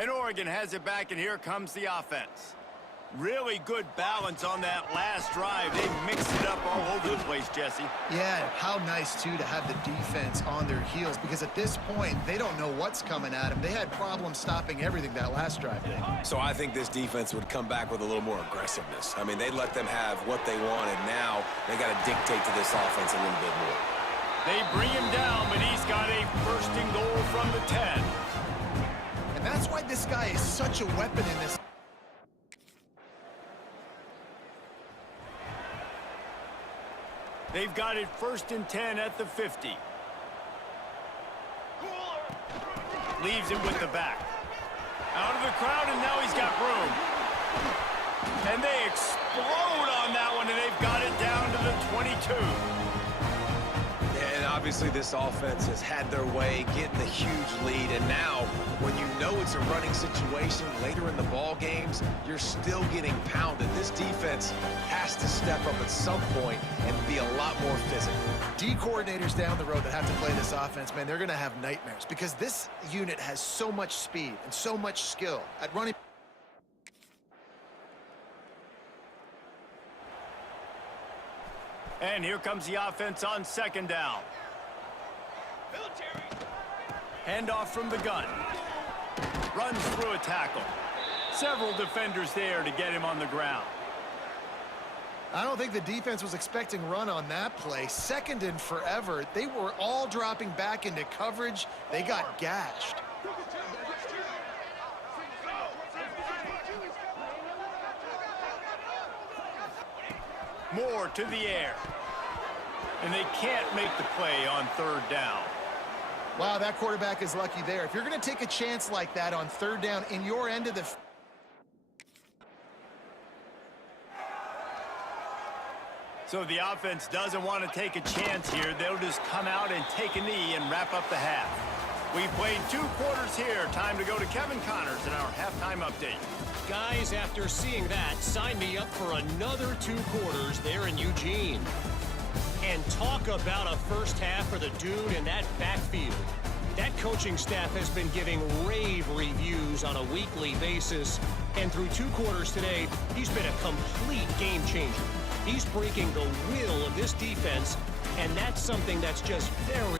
And Oregon has it back, and here comes the offense. Really good balance on that last drive. They mixed it up all over the place, Jesse. Yeah, how nice, too, to have the defense on their heels, because at this point, they don't know what's coming at them. They had problems stopping everything that last drive did. So I think this defense would come back with a little more aggressiveness. I mean, they let them have what they wanted. Now they got to dictate to this offense a little bit more. They bring him down, but he's got a first and goal from the 10. And that's why this guy is such a weapon in this. They've got it first and 10 at the 50. Leaves him with the back. Out of the crowd, and now he's got room. And they explode on that one, and they've got it down to the 22. And Obviously, this offense has had their way, getting the huge lead, and now, when you know it's a running situation later in the ball games, you're still getting pounded. This defense has to step up at some point and be a lot more physical. D coordinators down the road that have to play this offense, man, they're going to have nightmares because this unit has so much speed and so much skill at running. And here comes the offense on second down. Military. Handoff from the gun. Runs through a tackle. Several defenders there to get him on the ground. I don't think the defense was expecting run on that play. Second and forever. They were all dropping back into coverage. They got gashed. Moore to the air. And they can't make the play on third down. Wow, that quarterback is lucky there. If you're going to take a chance like that on third down in your end of the... So the offense doesn't want to take a chance here. They'll just come out and take a knee and wrap up the half. We've played 2 quarters here. Time to go to Kevin Connors in our halftime update. Guys, after seeing that, sign me up for another 2 quarters there in Eugene. And talk about a first half for the dude in that backfield. That coaching staff has been giving rave reviews on a weekly basis. And through 2 quarters today, he's been a complete game changer. He's breaking the will of this defense, and that's something that's just very...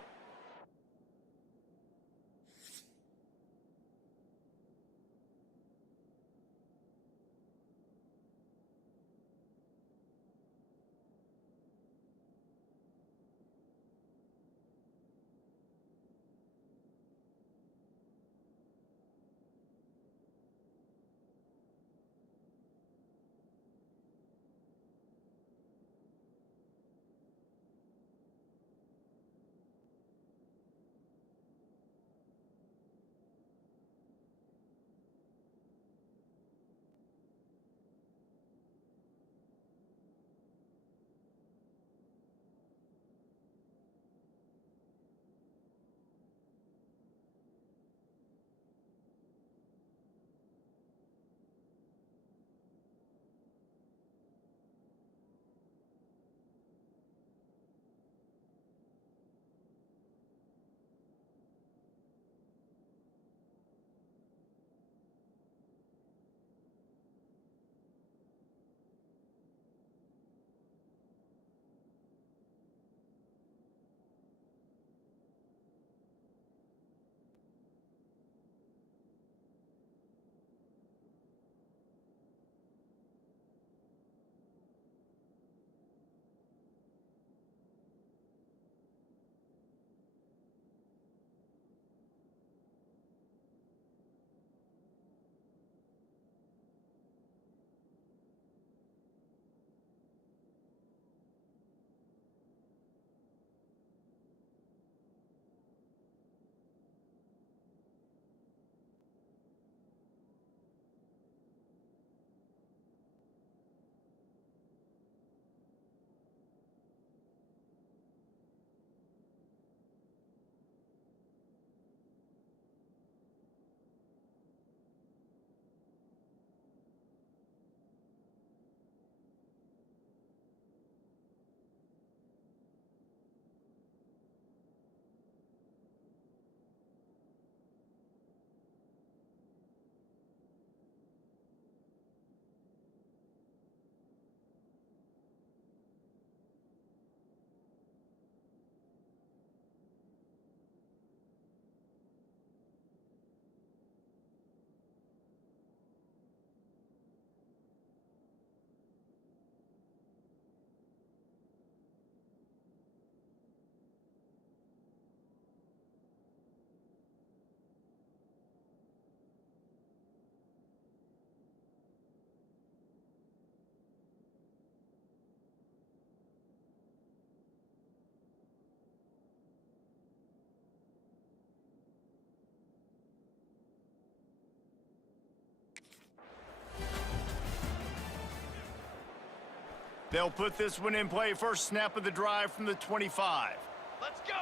They'll put this one in play. First snap of the drive from the 25. Let's go!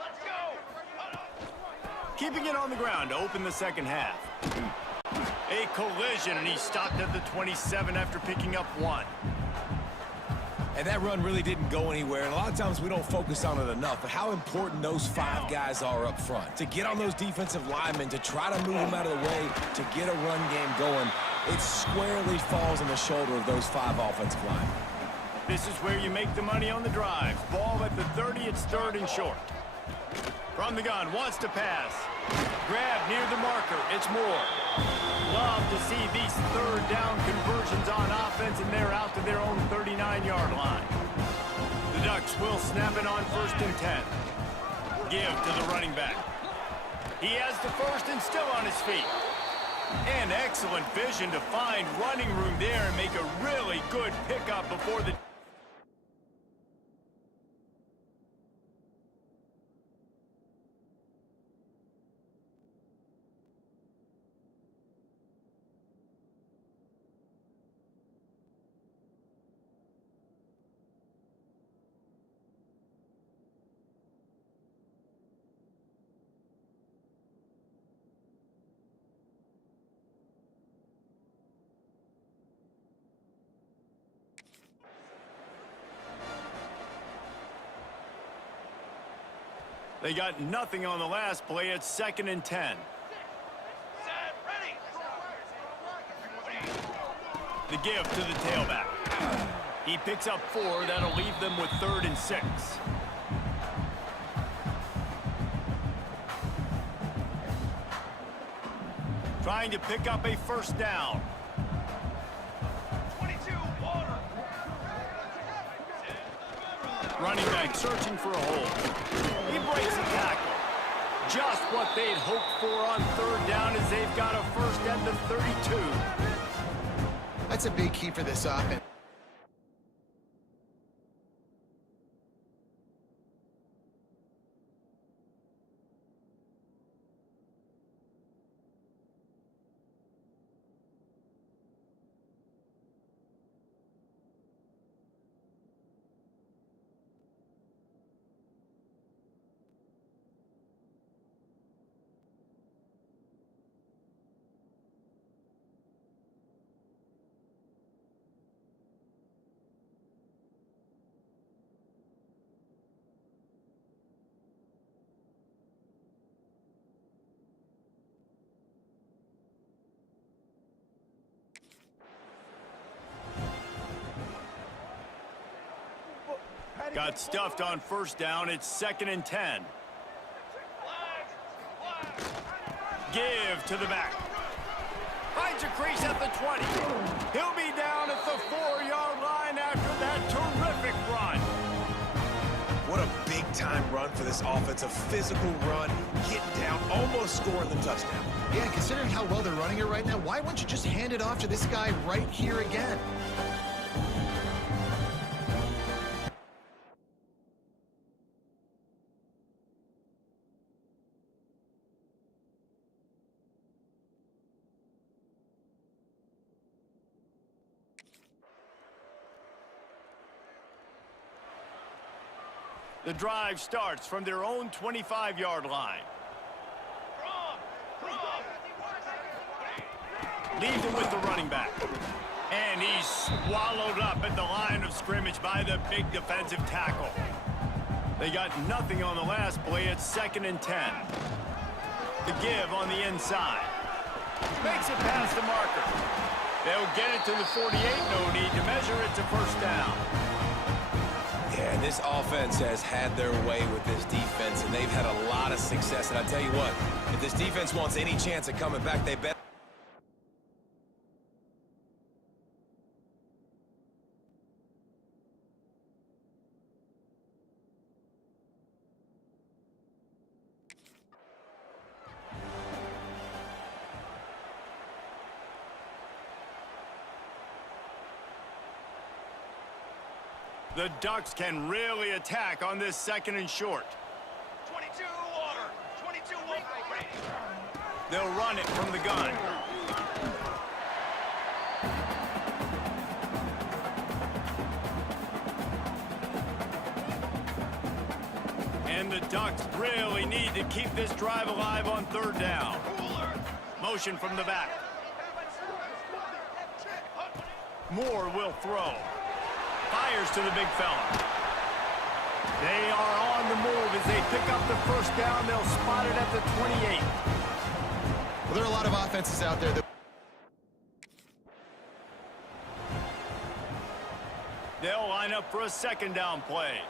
Let's go! Keeping it on the ground to open the second half. A collision, and he stopped at the 27 after picking up 1. And that run really didn't go anywhere, and a lot of times we don't focus on it enough, but how important those 5 guys are up front. To get on those defensive linemen, to try to move them out of the way, to get a run game going, it squarely falls on the shoulder of those 5 offensive linemen. This is where you make the money on the drives. Ball at the 30, it's 3rd and short. From the gun, wants to pass. Grab near the marker, it's Moore. Love to see these 3rd down conversions on offense, and they're out to their own 39-yard line. The Ducks will snap it on 1st and 10. Give to the running back. He has the 1st and still on his feet. And excellent vision to find running room there and make a really good pickup before the... They got nothing on the last play. It's 2nd and 10. Set, ready! The give to the tailback. He picks up 4. That'll leave them with 3rd and 6. Trying to pick up a 1st down. 22, water! Running back searching for a hole. He breaks the tackle. Just what they'd hoped for on 3rd down as they've got a 1st at the 32. That's a big key for this offense. Got stuffed on 1st down. It's 2nd and 10. Give to the back. Finds a crease at the 20. He'll be down at the 4-yard line after that terrific run. What a big-time run for this offense. A physical run, getting down, almost scoring the touchdown. Yeah, considering how well they're running it right now, why wouldn't you just hand it off to this guy right here again? The drive starts from their own 25-yard line. Leaves him with the running back. And he's swallowed up at the line of scrimmage by the big defensive tackle. They got nothing on the last play. It's 2nd and 10. The give on the inside. Makes it past the marker. They'll get it to the 48. No need to measure. It's a 1st down. Yeah, this offense has had their way with this defense, and they've had a lot of success. And I tell you what, if this defense wants any chance of coming back, they better. The Ducks can really attack on this 2nd and short. 22, water! 22, water! Ready! They'll run it from the gun. And And the Ducks really need to keep this drive alive on third down. Motion from the back. Moore will throw. Fires to the big fella. They are on the move as they pick up the first down. They'll spot it at the 28. Well, there are a lot of offenses out there that they'll line up for a second down play.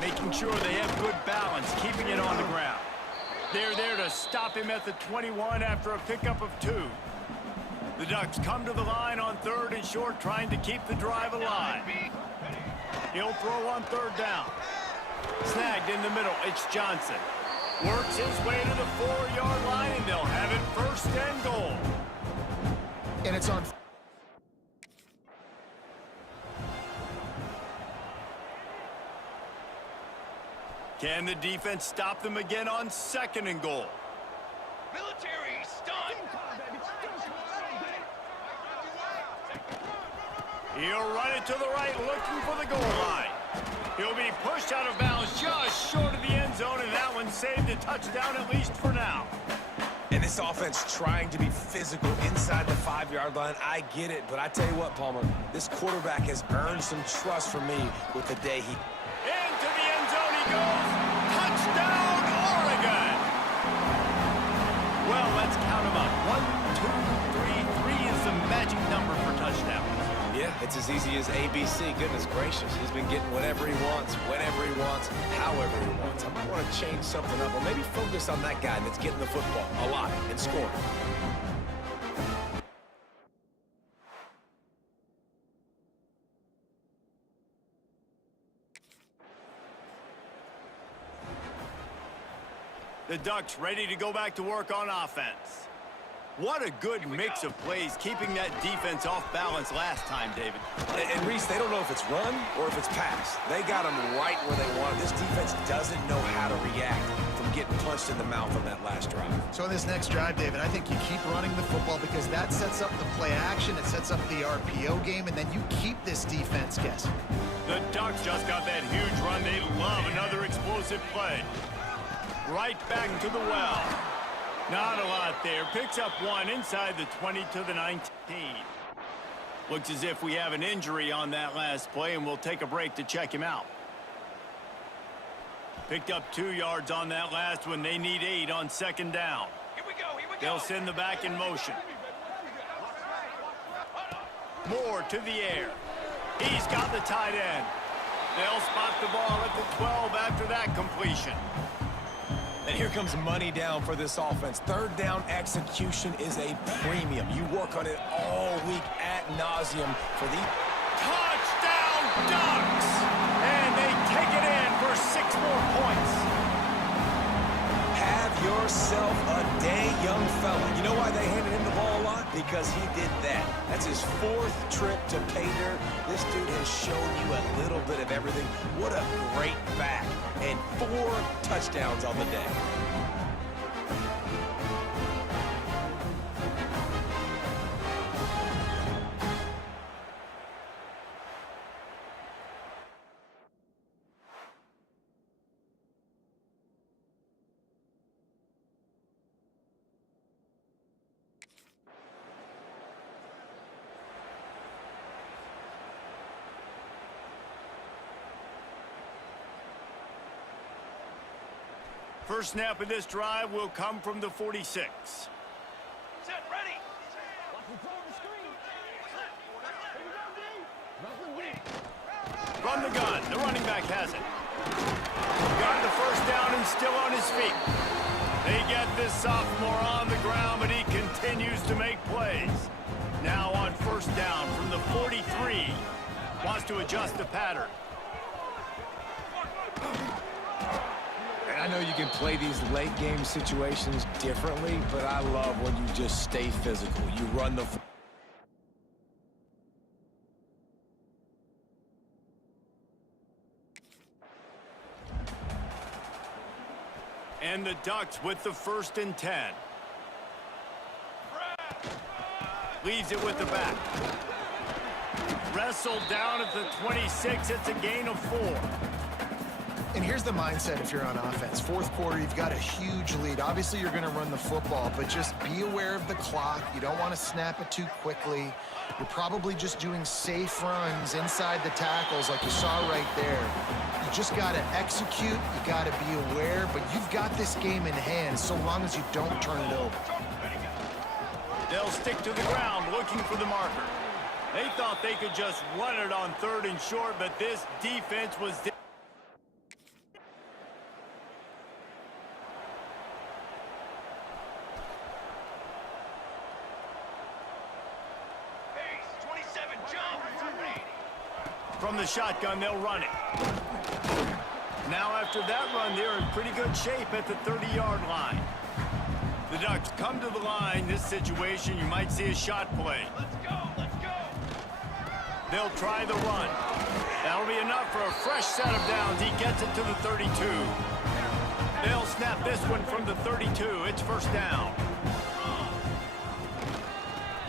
Making sure they have good balance, keeping it on the ground. They're there to stop him at the 21 after a pickup of 2. The Ducks come to the line on third and short, trying to keep the drive alive. He'll throw on third down. Snagged in the middle, it's Johnson. Works his way to the 4-yard line, and they'll have it first and goal. and it's on. Can the defense stop them again on second and goal? Military stunt. He'll run it to the right, looking for the goal line. He'll be pushed out of bounds just short of the end zone, and that one saved a touchdown, at least for now. And this offense trying to be physical inside the 5-yard line. I get it, but I tell you what, Palmer, this quarterback has earned some trust from me with the day he... Into the end zone he goes. Touchdown, Oregon. Well, let's count them up. 1, 2, 3. 3 is the magic number for touchdowns. Yeah, it's as easy as ABC. Goodness gracious. He's been getting whatever he wants, whenever he wants, however he wants. I might want to change something up, or maybe focus on that guy that's getting the football a lot and scoring. The Ducks ready to go back to work on offense. What a good mix of plays, keeping that defense off balance last time, David. And Reese, they don't know if it's run or if it's pass. They got them right where they want it. This defense doesn't know how to react from getting punched in the mouth on that last drive. So in this next drive, David, I think you keep running the football because that sets up the play action, it sets up the RPO game, and then you keep this defense guessing. The Ducks just got that huge run. They love another explosive play. Right back to the well. Not a lot there. Picks up one inside the 20 to the 19. Looks as if we have an injury on that last play, and we'll take a break to check him out. Picked up 2 yards on that last one. They need 8 on second down. Here we go, here we go. They'll send the back in motion. Moore to the air. He's got the tight end. They'll spot the ball at the 12 after that completion. And here comes money down for this offense. Third down execution is a premium. You work on it all week ad nauseum for the... Touchdown Ducks! And they take it in for 6 more points. Have yourself a day, young fella. You know why they handed him the ball a lot? Because he did that. That's his 4th trip to pay dirt. This dude has shown you a little bit of everything. What a great back. And 4 touchdowns on the day. First snap of this drive will come from the 46. Set, ready. From the gun, the running back has it. Got the first down and still on his feet. They get this sophomore on the ground, but he continues to make plays. Now on first down from the 43. Wants to adjust the pattern. I know you can play these late game situations differently, but I love when you just stay physical. You run the... And the Ducks with the 1st and 10. Leaves it with the back. Wrestled down at the 26. It's a gain of 4. And here's the mindset if you're on offense. Fourth quarter, you've got a huge lead. Obviously, you're going to run the football, but just be aware of the clock. You don't want to snap it too quickly. You're probably just doing safe runs inside the tackles like you saw right there. You just got to execute. You got to be aware, but you've got this game in hand so long as you don't turn it over. They'll stick to the ground looking for the marker. They thought they could just run it on 3rd and short, but this defense was... Pace, 27, jump. From the shotgun, they'll run it. Now after that run, they're in pretty good shape at the 30-yard line. The Ducks come to the line. This situation, you might see a shot play. Let's go, let's go. They'll try the run. That'll be enough for a fresh set of downs. He gets it to the 32. They'll snap this one from the 32. It's first down.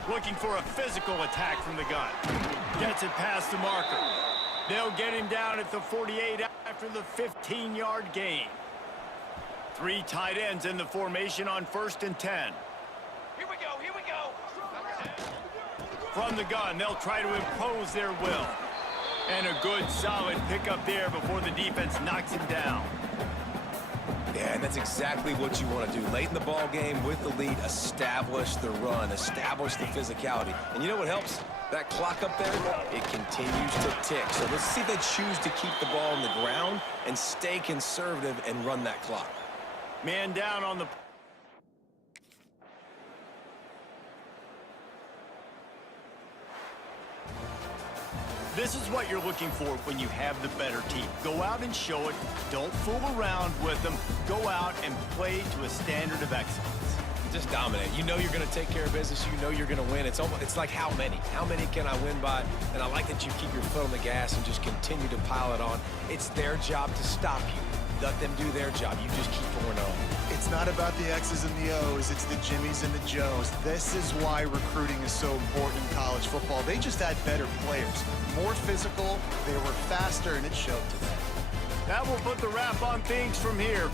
Looking for a physical attack from the gun. Gets it past the marker. They'll get him down at the 48 after the 15-yard gain. 3 tight ends in the formation on 1st and 10. Here we go, here we go. From the gun, they'll try to impose their will. And a good, solid pickup there before the defense knocks him down. Yeah, and that's exactly what you want to do. Late in the ball game with the lead, establish the run, establish the physicality. And you know what helps? That clock up there, it continues to tick. So let's see if they choose to keep the ball on the ground and stay conservative and run that clock. Man down on the... This is what you're looking for when you have the better team. Go out and show it. Don't fool around with them. Go out and play to a standard of excellence. Just dominate. You know you're going to take care of business. You know you're going to win. It's almost, it's like how many? How many can I win by? And I like that you keep your foot on the gas and just continue to pile it on. It's their job to stop you. Let them do their job. You just keep going on. It's not about the X's and the O's. It's the Jimmies and the Joes. This is why recruiting is so important in college football. They just had better players, more physical, they were faster, and it showed to them. That will put the wrap on things from here.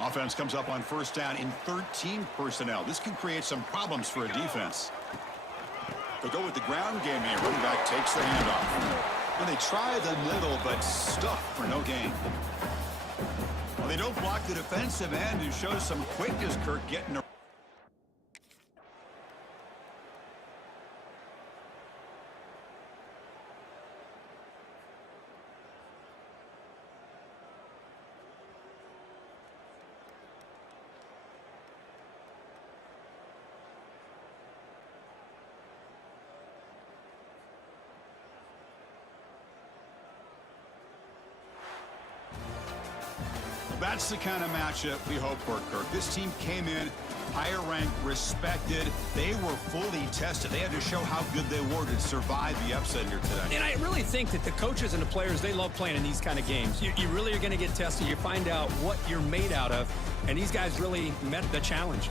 Offense comes up on first down in 13 personnel. This can create some problems for a defense. They'll go with the ground game here. Running back takes the handoff. And they try the middle, but stuff for no gain. Well, they don't block the defensive end, who shows some quickness, Kirk, getting around. That's the kind of matchup we hope for, Kirk. This team came in higher ranked, respected. They were fully tested. They had to show how good they were to survive the upset here today. And I really think that the coaches and the players, they love playing in these kind of games. You really are going to get tested. You find out what you're made out of. And these guys really met the challenge.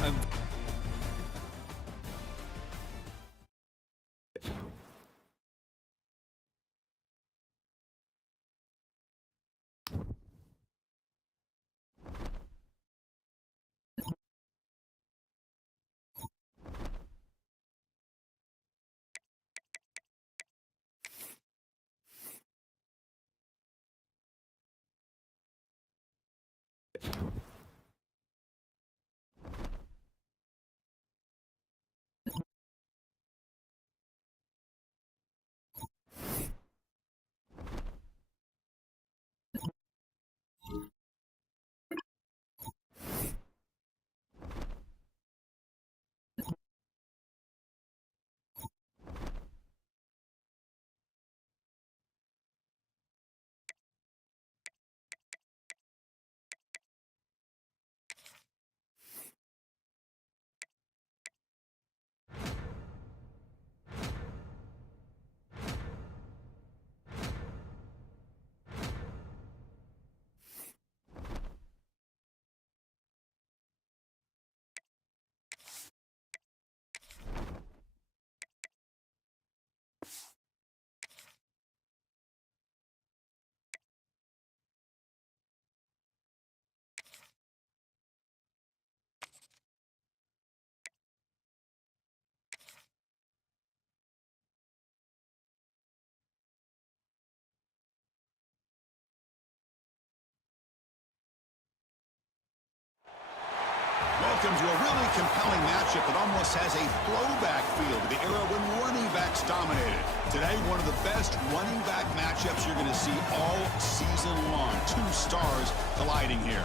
Welcome to a really compelling matchup that almost has a throwback feel to the era when running backs dominated. Today, one of the best running back matchups you're going to see all season long. Two stars colliding here.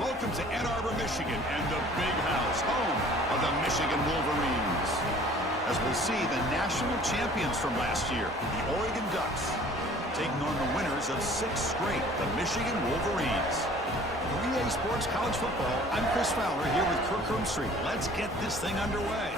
Welcome to Ann Arbor, Michigan, and the Big House, home of the Michigan Wolverines. As we'll see, the national champions from last year, the Oregon Ducks, taking on the winners of 6 straight, the Michigan Wolverines. 3A Sports College Football. I'm Chris Fowler here with Kirk Herbstreit. Let's get this thing underway.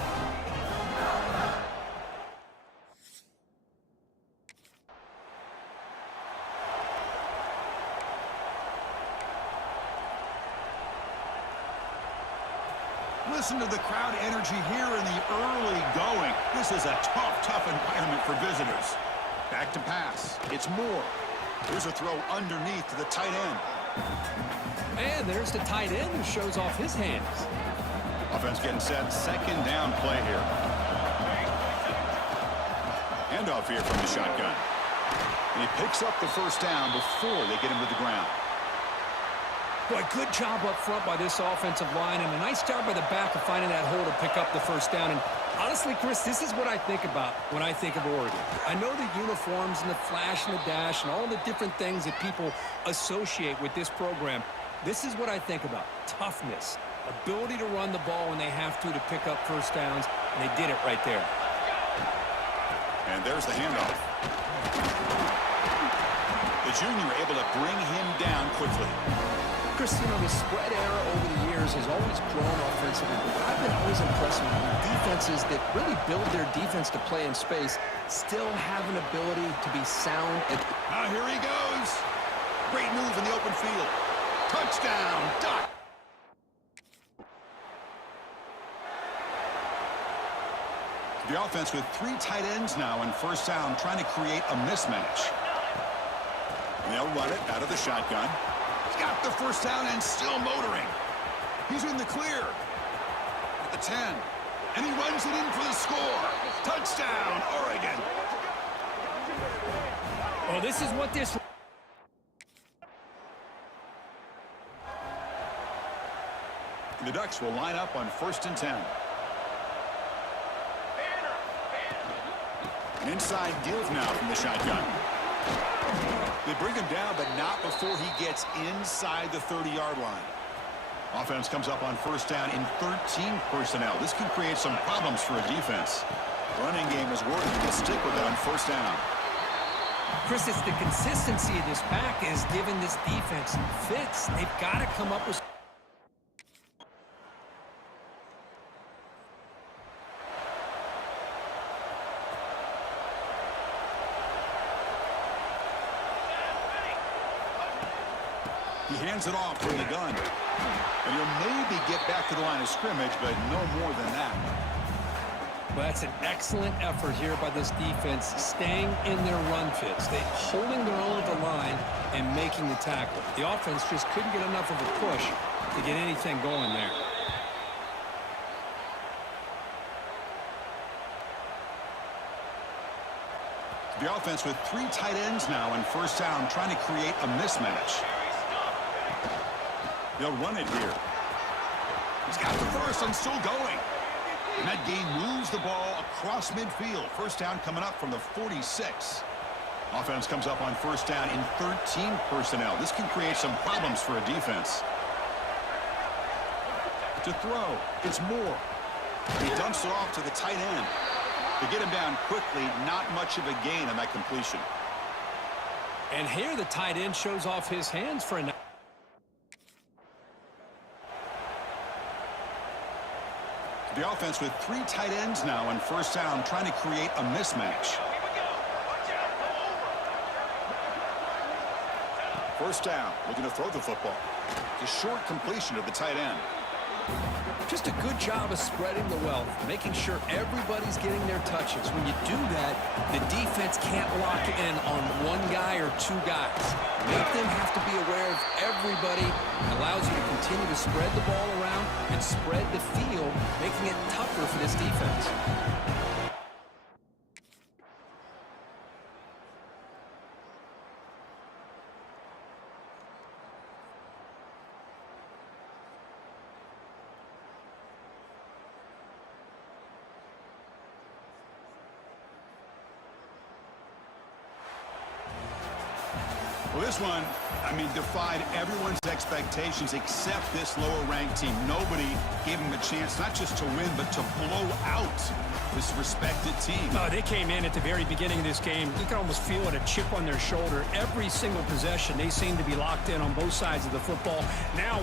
Listen to the crowd energy here in the early going. This is a tough environment for visitors. Back to pass. It's Moore. Here's a throw underneath to the tight end. And there's the tight end who shows off his hands. Offense getting set. Second down play here. Handoff here from the shotgun. And he picks up the first down before they get him to the ground. Boy, good job up front by this offensive line, and a nice job by the back of finding that hole to pick up the first down. And honestly, Chris, this is what I think about when I think of Oregon. I know the uniforms and the flash and the dash and all the different things that people associate with this program. This is what I think about. Toughness, ability to run the ball when they have to pick up first downs, and they did it right there. And there's the handoff. The junior able to bring him down quickly. Chris, you know, the spread era over the years has always grown offensively, but I've been always impressed with defenses that really build their defense to play in space, still have an ability to be sound. Now here he goes. Great move in the open field. Touchdown, Duck. The offense with 3 tight ends now in first down, trying to create a mismatch. And they'll run it out of the shotgun. He's got the first down and still motoring. He's in the clear. At the 10. And he runs it in for the score. Touchdown, Oregon. Well, this is what this... The Ducks will line up on 1st and 10. An inside give now from the shotgun. They bring him down, but not before he gets inside the 30-yard line. Offense comes up on 1st down in 13 personnel. This can create some problems for a defense. Running game is working. They stick with it on 1st down. Chris, it's the consistency of this back is giving this defense fits. They've got to come up with... He hands it off from the gun. And he'll maybe get back to the line of scrimmage, but no more than that. Well, that's an excellent effort here by this defense, staying in their run fits. They holding their own at the line and making the tackle. The offense just couldn't get enough of a push to get anything going there. The offense with 3 tight ends now on 1st down, trying to create a mismatch. They'll run it here. He's got the first and still going. And that gain moves the ball across midfield. 1st down coming up from the 46. Offense comes up on 1st down in 13 personnel. This can create some problems for a defense. To throw, it's Moore. He dumps it off to the tight end. To get him down quickly, not much of a gain on that completion. And here the tight end shows off his hands for a... The offense with 3 tight ends now on 1st down, trying to create a mismatch. 1st down, looking to throw the football. It's a short completion of the tight end. Just a good job of spreading the wealth, making sure everybody's getting their touches. When you do that, the defense can't lock in on one guy or 2 guys. Make them have to be aware of everybody. It allows you to continue to spread the ball around and spread the field, making it tougher for this defense. Well, this one, defied everyone's expectations except this lower-ranked team. Nobody gave them a chance not just to win, but to blow out this respected team. Oh, they came in at the very beginning of this game. You can almost feel it, a chip on their shoulder. Every single possession, they seem to be locked in on both sides of the football. Now...